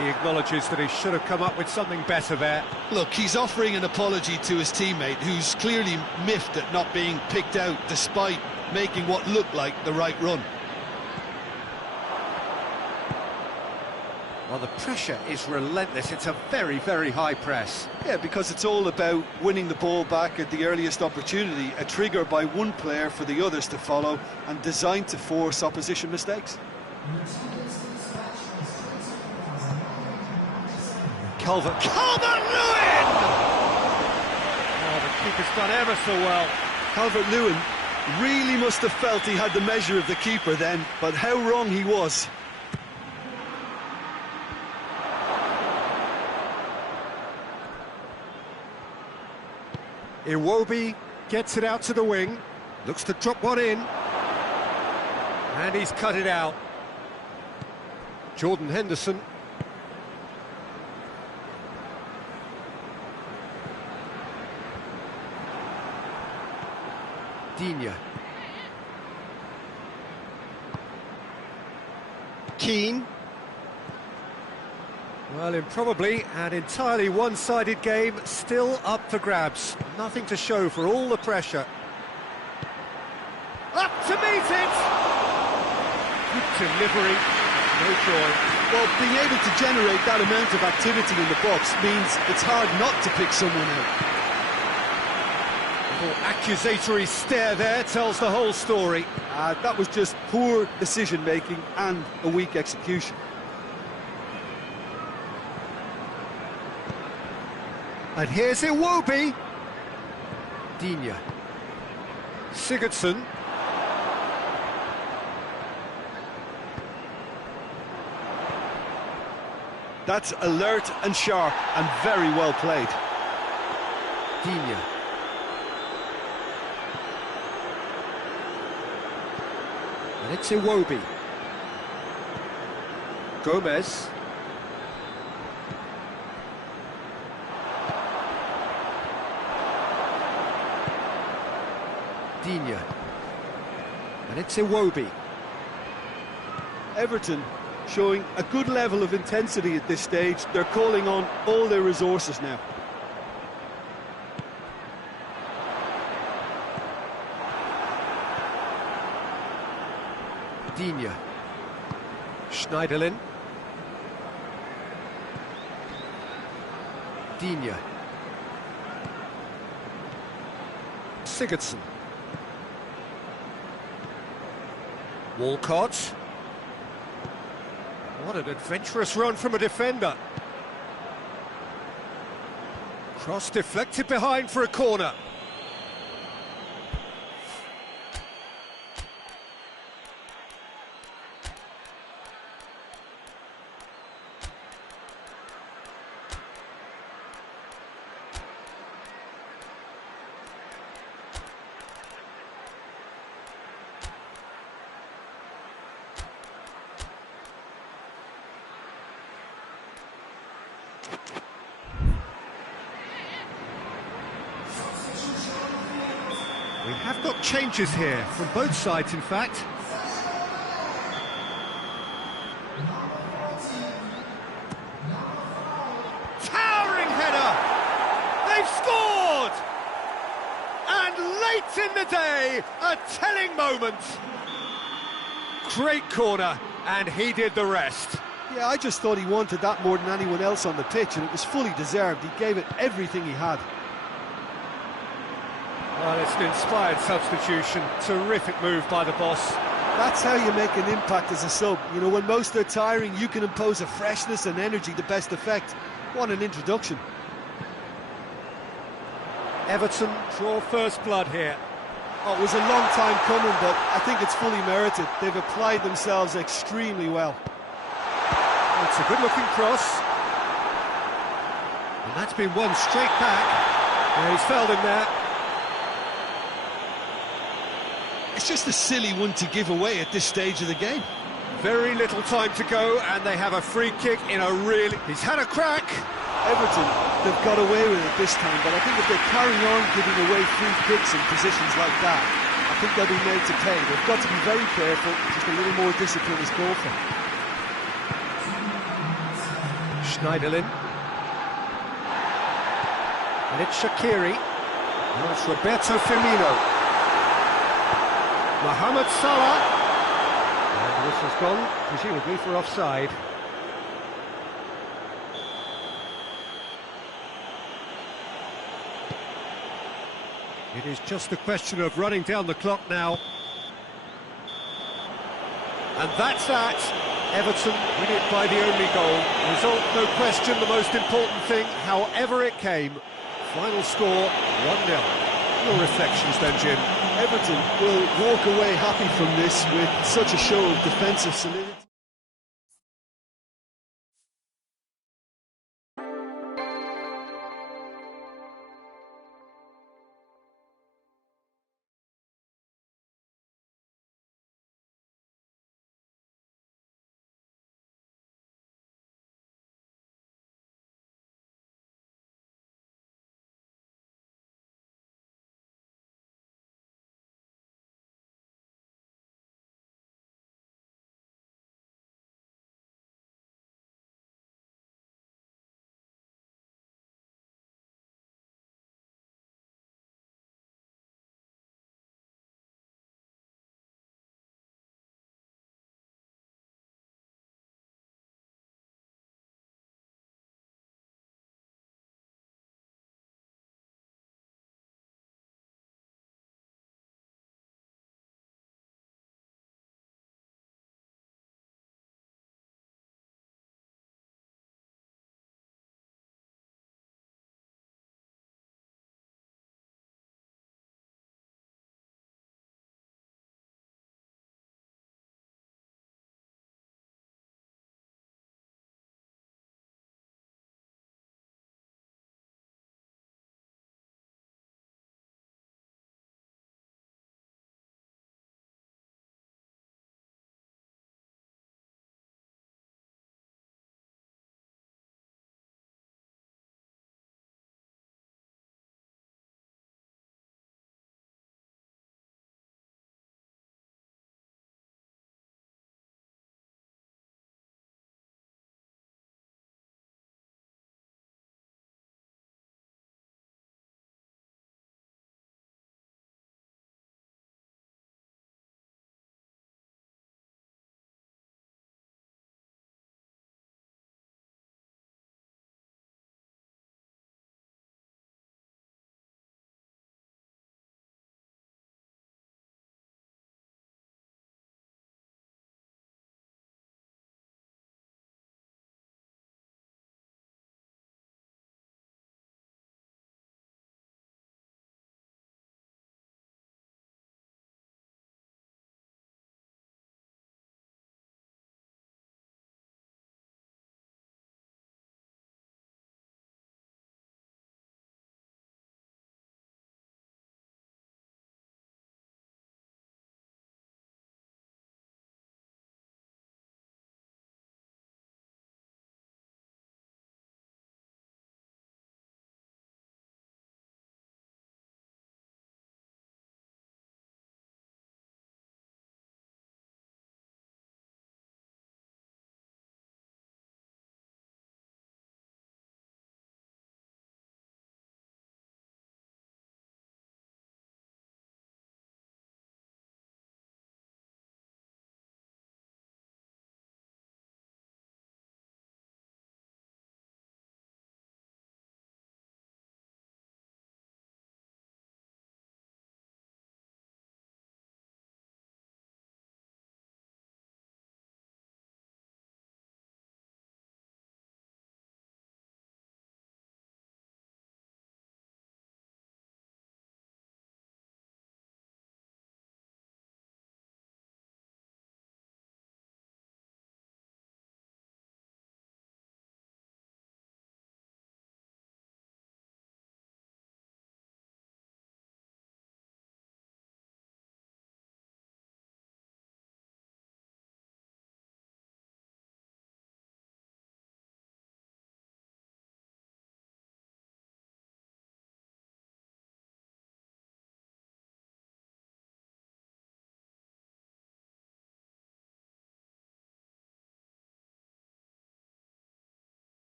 He acknowledges that he should have come up with something better there. Look, he's offering an apology to his teammate, who's clearly miffed at not being picked out despite making what looked like the right run. Well, the pressure is relentless. It's a very, very high press. Yeah, because it's all about winning the ball back at the earliest opportunity, a trigger by one player for the others to follow, and designed to force opposition mistakes. Calvert-Lewin! Oh, the keeper's done ever so well. Calvert-Lewin really must have felt he had the measure of the keeper then, but how wrong he was. Iwobi gets it out to the wing, looks to drop one in, and he's cut it out. Jordan Henderson. Digne. Keane. Well, in probably an entirely one-sided game, still up for grabs. Nothing to show for all the pressure. Up to meet it! Good delivery, no joy. Well, being able to generate that amount of activity in the box means it's hard not to pick someone out. A little accusatory stare there tells the whole story. That was just poor decision-making and a weak execution. And here's Iwobi. Digne. Sigurdsson. That's alert and sharp and very well played. Digne. And it's Iwobi. Gomez. Digne. And it's Iwobi. Everton showing a good level of intensity at this stage. They're calling on all their resources now. Digne. Schneiderlin. Digne. Sigurdsson. Walcott. What an adventurous run from a defender. Cross deflected behind for a corner. We have got changes here, from both sides in fact. Towering header! They've scored! And late in the day, a telling moment. Great corner, and he did the rest. Yeah, I just thought he wanted that more than anyone else on the pitch, and it was fully deserved. He gave it everything he had. Well, it's an inspired substitution. Terrific move by the boss. That's how you make an impact as a sub. You know, when most are tiring, you can impose a freshness and energy to best effect. What an introduction. Everton draw first blood here. Oh, it was a long time coming, but I think it's fully merited. They've applied themselves extremely well. It's a good-looking cross. And that's been won straight back. Yeah, he's felled him there. It's just a silly one to give away at this stage of the game. Very little time to go, and they have a free kick in a really... He's had a crack! Everton, they've got away with it this time, but I think if they carry on giving away free kicks in positions like that, I think they'll be made to pay. They've got to be very careful, just a little more discipline is called for. Schneiderlin. And it's Shaqiri. Now it's Roberto Firmino. Mohamed Salah. And the whistle's gone, presumably for offside. It is just a question of running down the clock now. And that's that. Everton win it by the only goal. Result, no question, the most important thing, however it came. Final score, 1-0. Your reflections then, Jim? Everton will walk away happy from this with such a show of defensive solidity.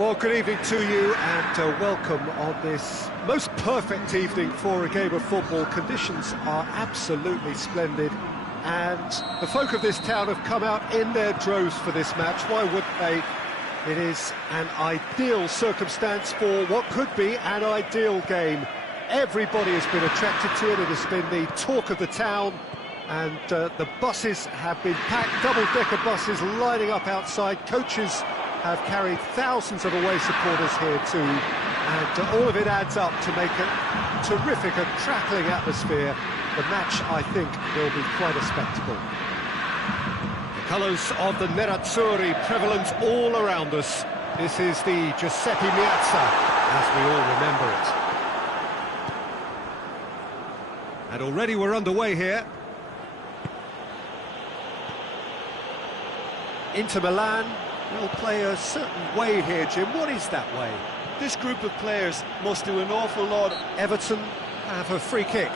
Well, good evening to you and welcome on this most perfect evening for a game of football. Conditions are absolutely splendid and the folk of this town have come out in their droves for this match. Why wouldn't they? It is an ideal circumstance for what could be an ideal game. Everybody has been attracted to it. It has been the talk of the town, and the buses have been packed, double-decker buses lining up outside. Coaches have carried thousands of away supporters here too, and all of it adds up to make a terrific, a crackling atmosphere. The match, I think, will be quite a spectacle. The colours of the Nerazzurri prevalent all around us. This is the Giuseppe Meazza, as we all remember it. And already we're underway here. Inter Milan will play a certain way here, Jim. What is that way? This group of players must do an awful lot. Everton have a free kick.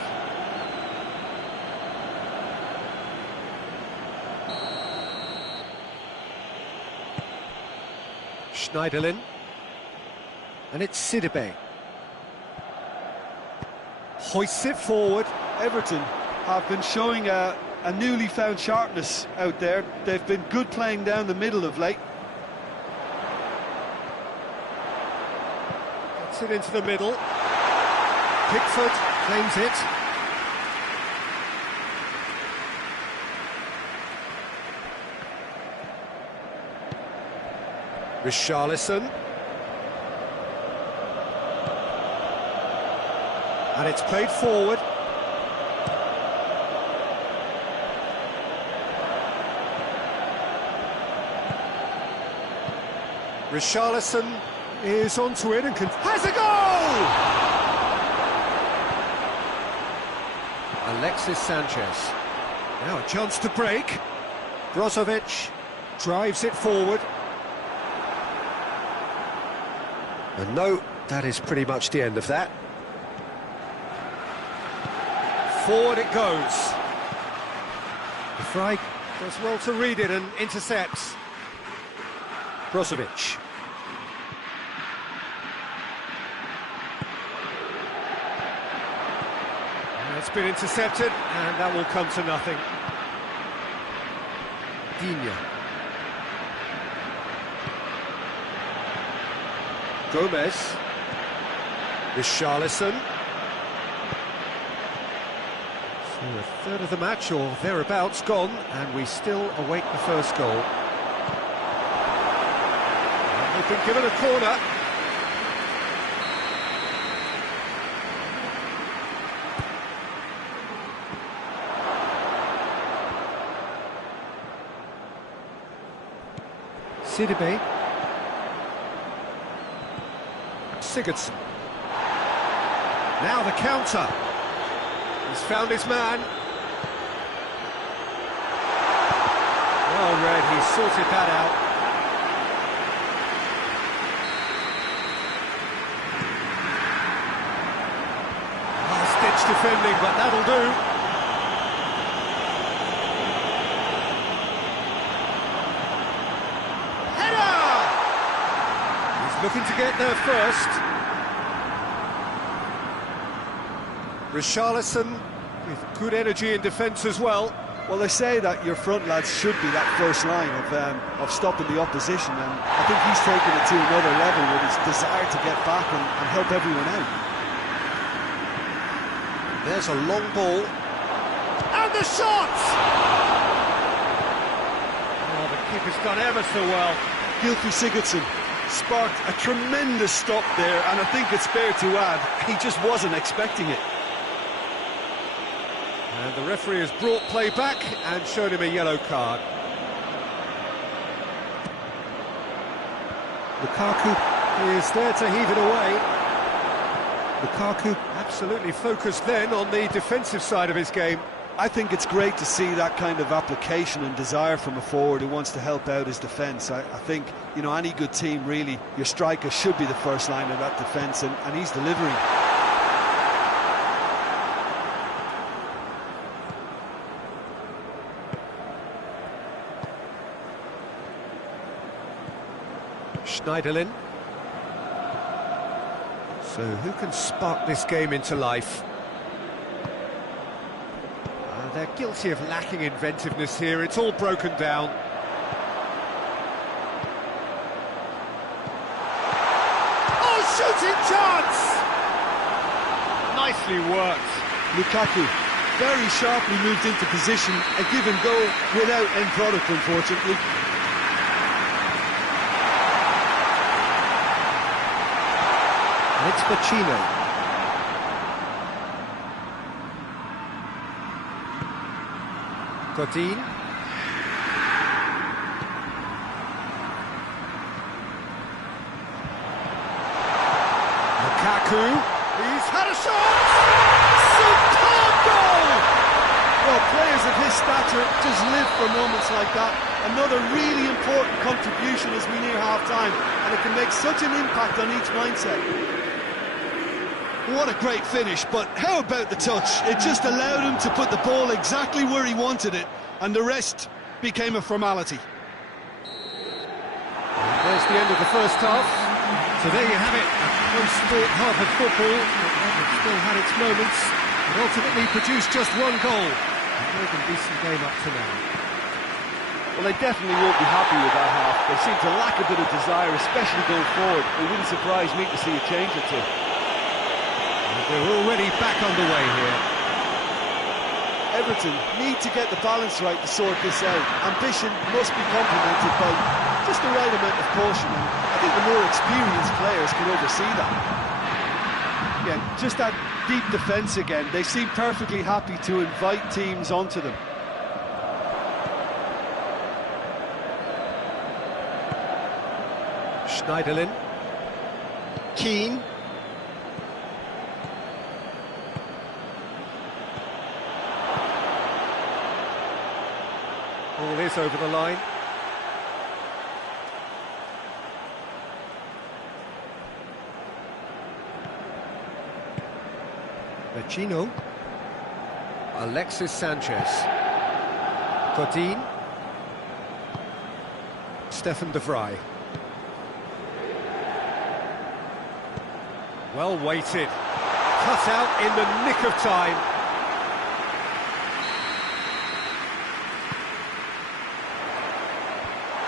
Schneiderlin. And it's Sidibe. Hoists it forward. Everton have been showing a newly found sharpness out there. They've been good playing down the middle of late. Gets it into the middle. Pickford claims it. Richarlison. And it's played forward. Richarlison is onto it and has a goal! Alexis Sanchez. Now a chance to break. Brozovic drives it forward. And no, that is pretty much the end of that. Forward it goes. De Vrij does well to read it and intercepts. Brozovic. It's been intercepted, and that will come to nothing. Digne. Gomez. Richarlison. So a third of the match, or thereabouts, gone, and we still await the first goal. And they've been given a corner. Sidibe. Sigurdsson. Now the counter. He's found his man. Well read, he sorted that out. Last-ditch defending, but that'll do. Looking to get there first. Richarlison with good energy in defence as well. Well, they say that your front lads should be that first line of stopping the opposition, and I think he's taken it to another level with his desire to get back and help everyone out. There's a long ball. And the shot! Oh, the keeper's done ever so well. Gylfi Sigurdsson sparked a tremendous stop there, and I think it's fair to add, he just wasn't expecting it. And the referee has brought play back and shown him a yellow card. Lukaku is there to heave it away. Lukaku absolutely focused then on the defensive side of his game. I think it's great to see that kind of application and desire from a forward who wants to help out his defence. I think, you know, any good team, really, your striker should be the first line of that defence, and he's delivering. Schneiderlin. So who can spark this game into life? They're guilty of lacking inventiveness here. It's all broken down. Oh, shooting chance! Nicely worked. Lukaku very sharply moved into position, a give and go without end product, unfortunately. And it's Pacino. Godin. Lukaku. He's had a shot! Superb goal! Well, players of his stature just live for moments like that. Another really important contribution as we near half-time, and it can make such an impact on each mindset. What a great finish, but how about the touch? It just allowed him to put the ball exactly where he wanted it, and the rest became a formality. And there's the end of the first half. So there you have it, a close-fought half of football, but it still had its moments, and ultimately produced just one goal. A more than decent game up to now. Well, they definitely won't be happy with that half. They seem to lack a bit of desire, especially going forward. It wouldn't surprise me to see a change or two. They're already back underway here. Everton need to get the balance right to sort this out. Ambition must be complemented by just the right amount of caution, and I think the more experienced players can oversee that. Yeah, just that deep defence again. They seem perfectly happy to invite teams onto them. Schneiderlin. Keane. Ball is over the line. Vecino. Alexis Sanchez. Godin. Stefan de Vrij. Well weighted. Cut out in the nick of time.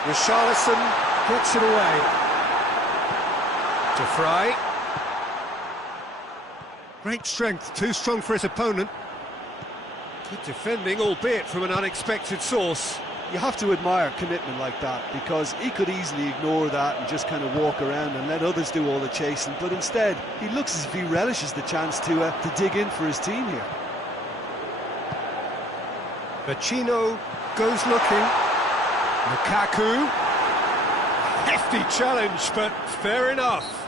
Richarlison puts it away. De Vrij. Great strength, too strong for his opponent. Good defending, albeit from an unexpected source. You have to admire commitment like that, because he could easily ignore that and just kind of walk around and let others do all the chasing, but instead he looks as if he relishes the chance to dig in for his team here. Vecino goes looking. Lukaku. Hefty challenge, but fair enough.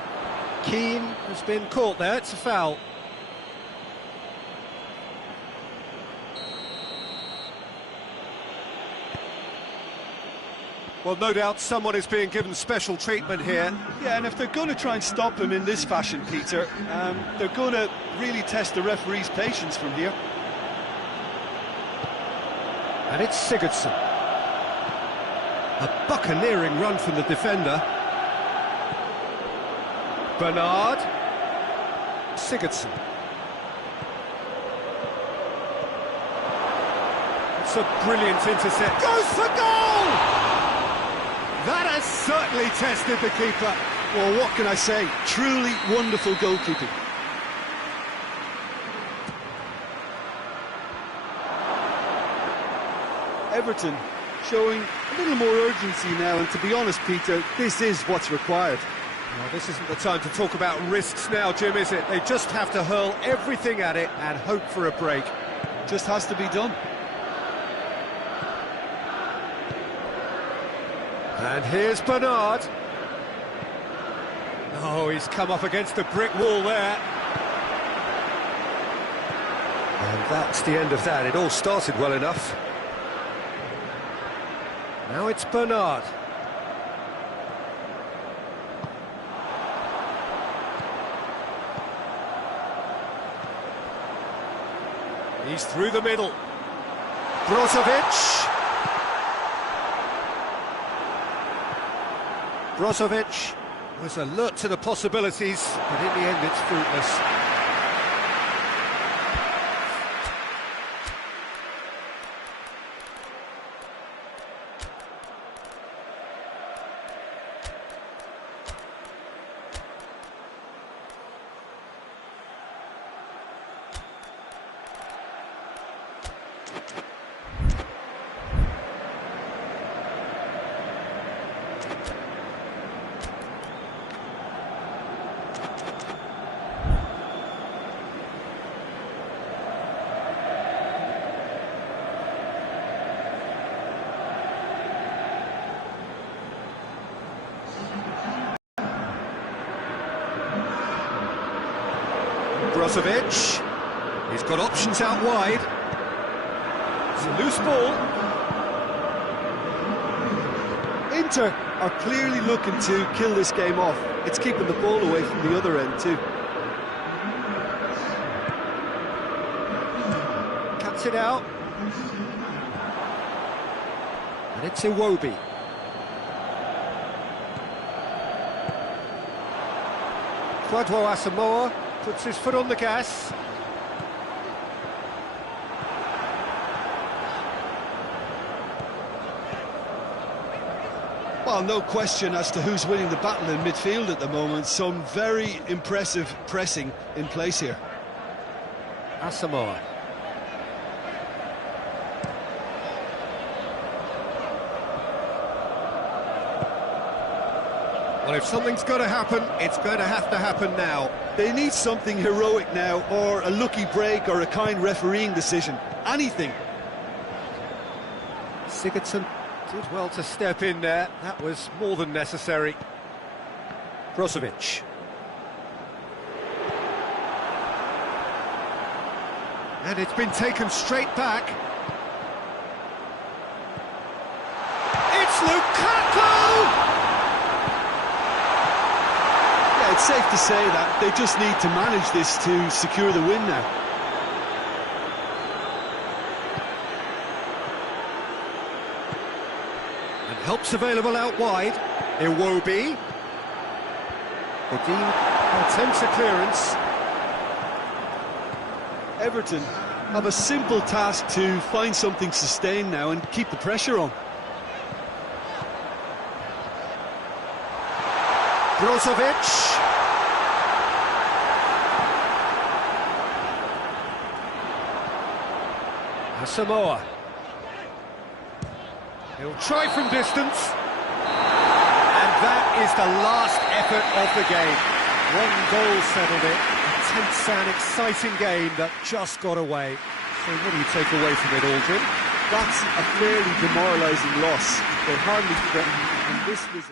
Keane has been caught there, it's a foul. Well, no doubt someone is being given special treatment here. Yeah, and if they're going to try and stop him in this fashion, Peter, they're going to really test the referee's patience from here. And it's Sigurdsson. A buccaneering run from the defender. Bernard. Sigurdsson. It's a brilliant intercept. Goes for goal! That has certainly tested the keeper. Well, what can I say? Truly wonderful goalkeeping. Everton showing a little more urgency now, and to be honest, Peter, this is what's required. Well, this isn't the time to talk about risks now, Jim, is it? They just have to hurl everything at it and hope for a break. Just has to be done. And here's Bernard. Oh, he's come up against the brick wall there. And that's the end of that. It all started well enough. Now it's Bernard. He's through the middle. Brozovic. Brozovic. Was alert to the possibilities, but in the end it's fruitless. Brozovic, he's got options out wide. It's a loose ball. Inter are clearly looking to kill this game off. It's keeping the ball away from the other end too. Cuts it out. And it's Iwobi. Kwadwo Asamoah puts his foot on the gas. Well, no question as to who's winning the battle in midfield at the moment. Some very impressive pressing in place here. Asamoah. Well, if something's got to happen, it's going to happen now. They need something heroic now, or a lucky break, or a kind refereeing decision. Anything. Sigurdsson did well to step in there. That was more than necessary. Brozovic. And it's been taken straight back. It's Lukaku! Yeah, it's safe to say that they just need to manage this to secure the win now. And help's available out wide. Iwobi. Godin attempts a clearance. Everton have a simple task to find something sustained now and keep the pressure on. Brozovic. Asamoah. He'll try from distance. And that is the last effort of the game. One goal settled it. A tense and exciting game that just got away. So what do you take away from it, Aldrin? That's a fairly demoralising loss. They hardly threatened, and this was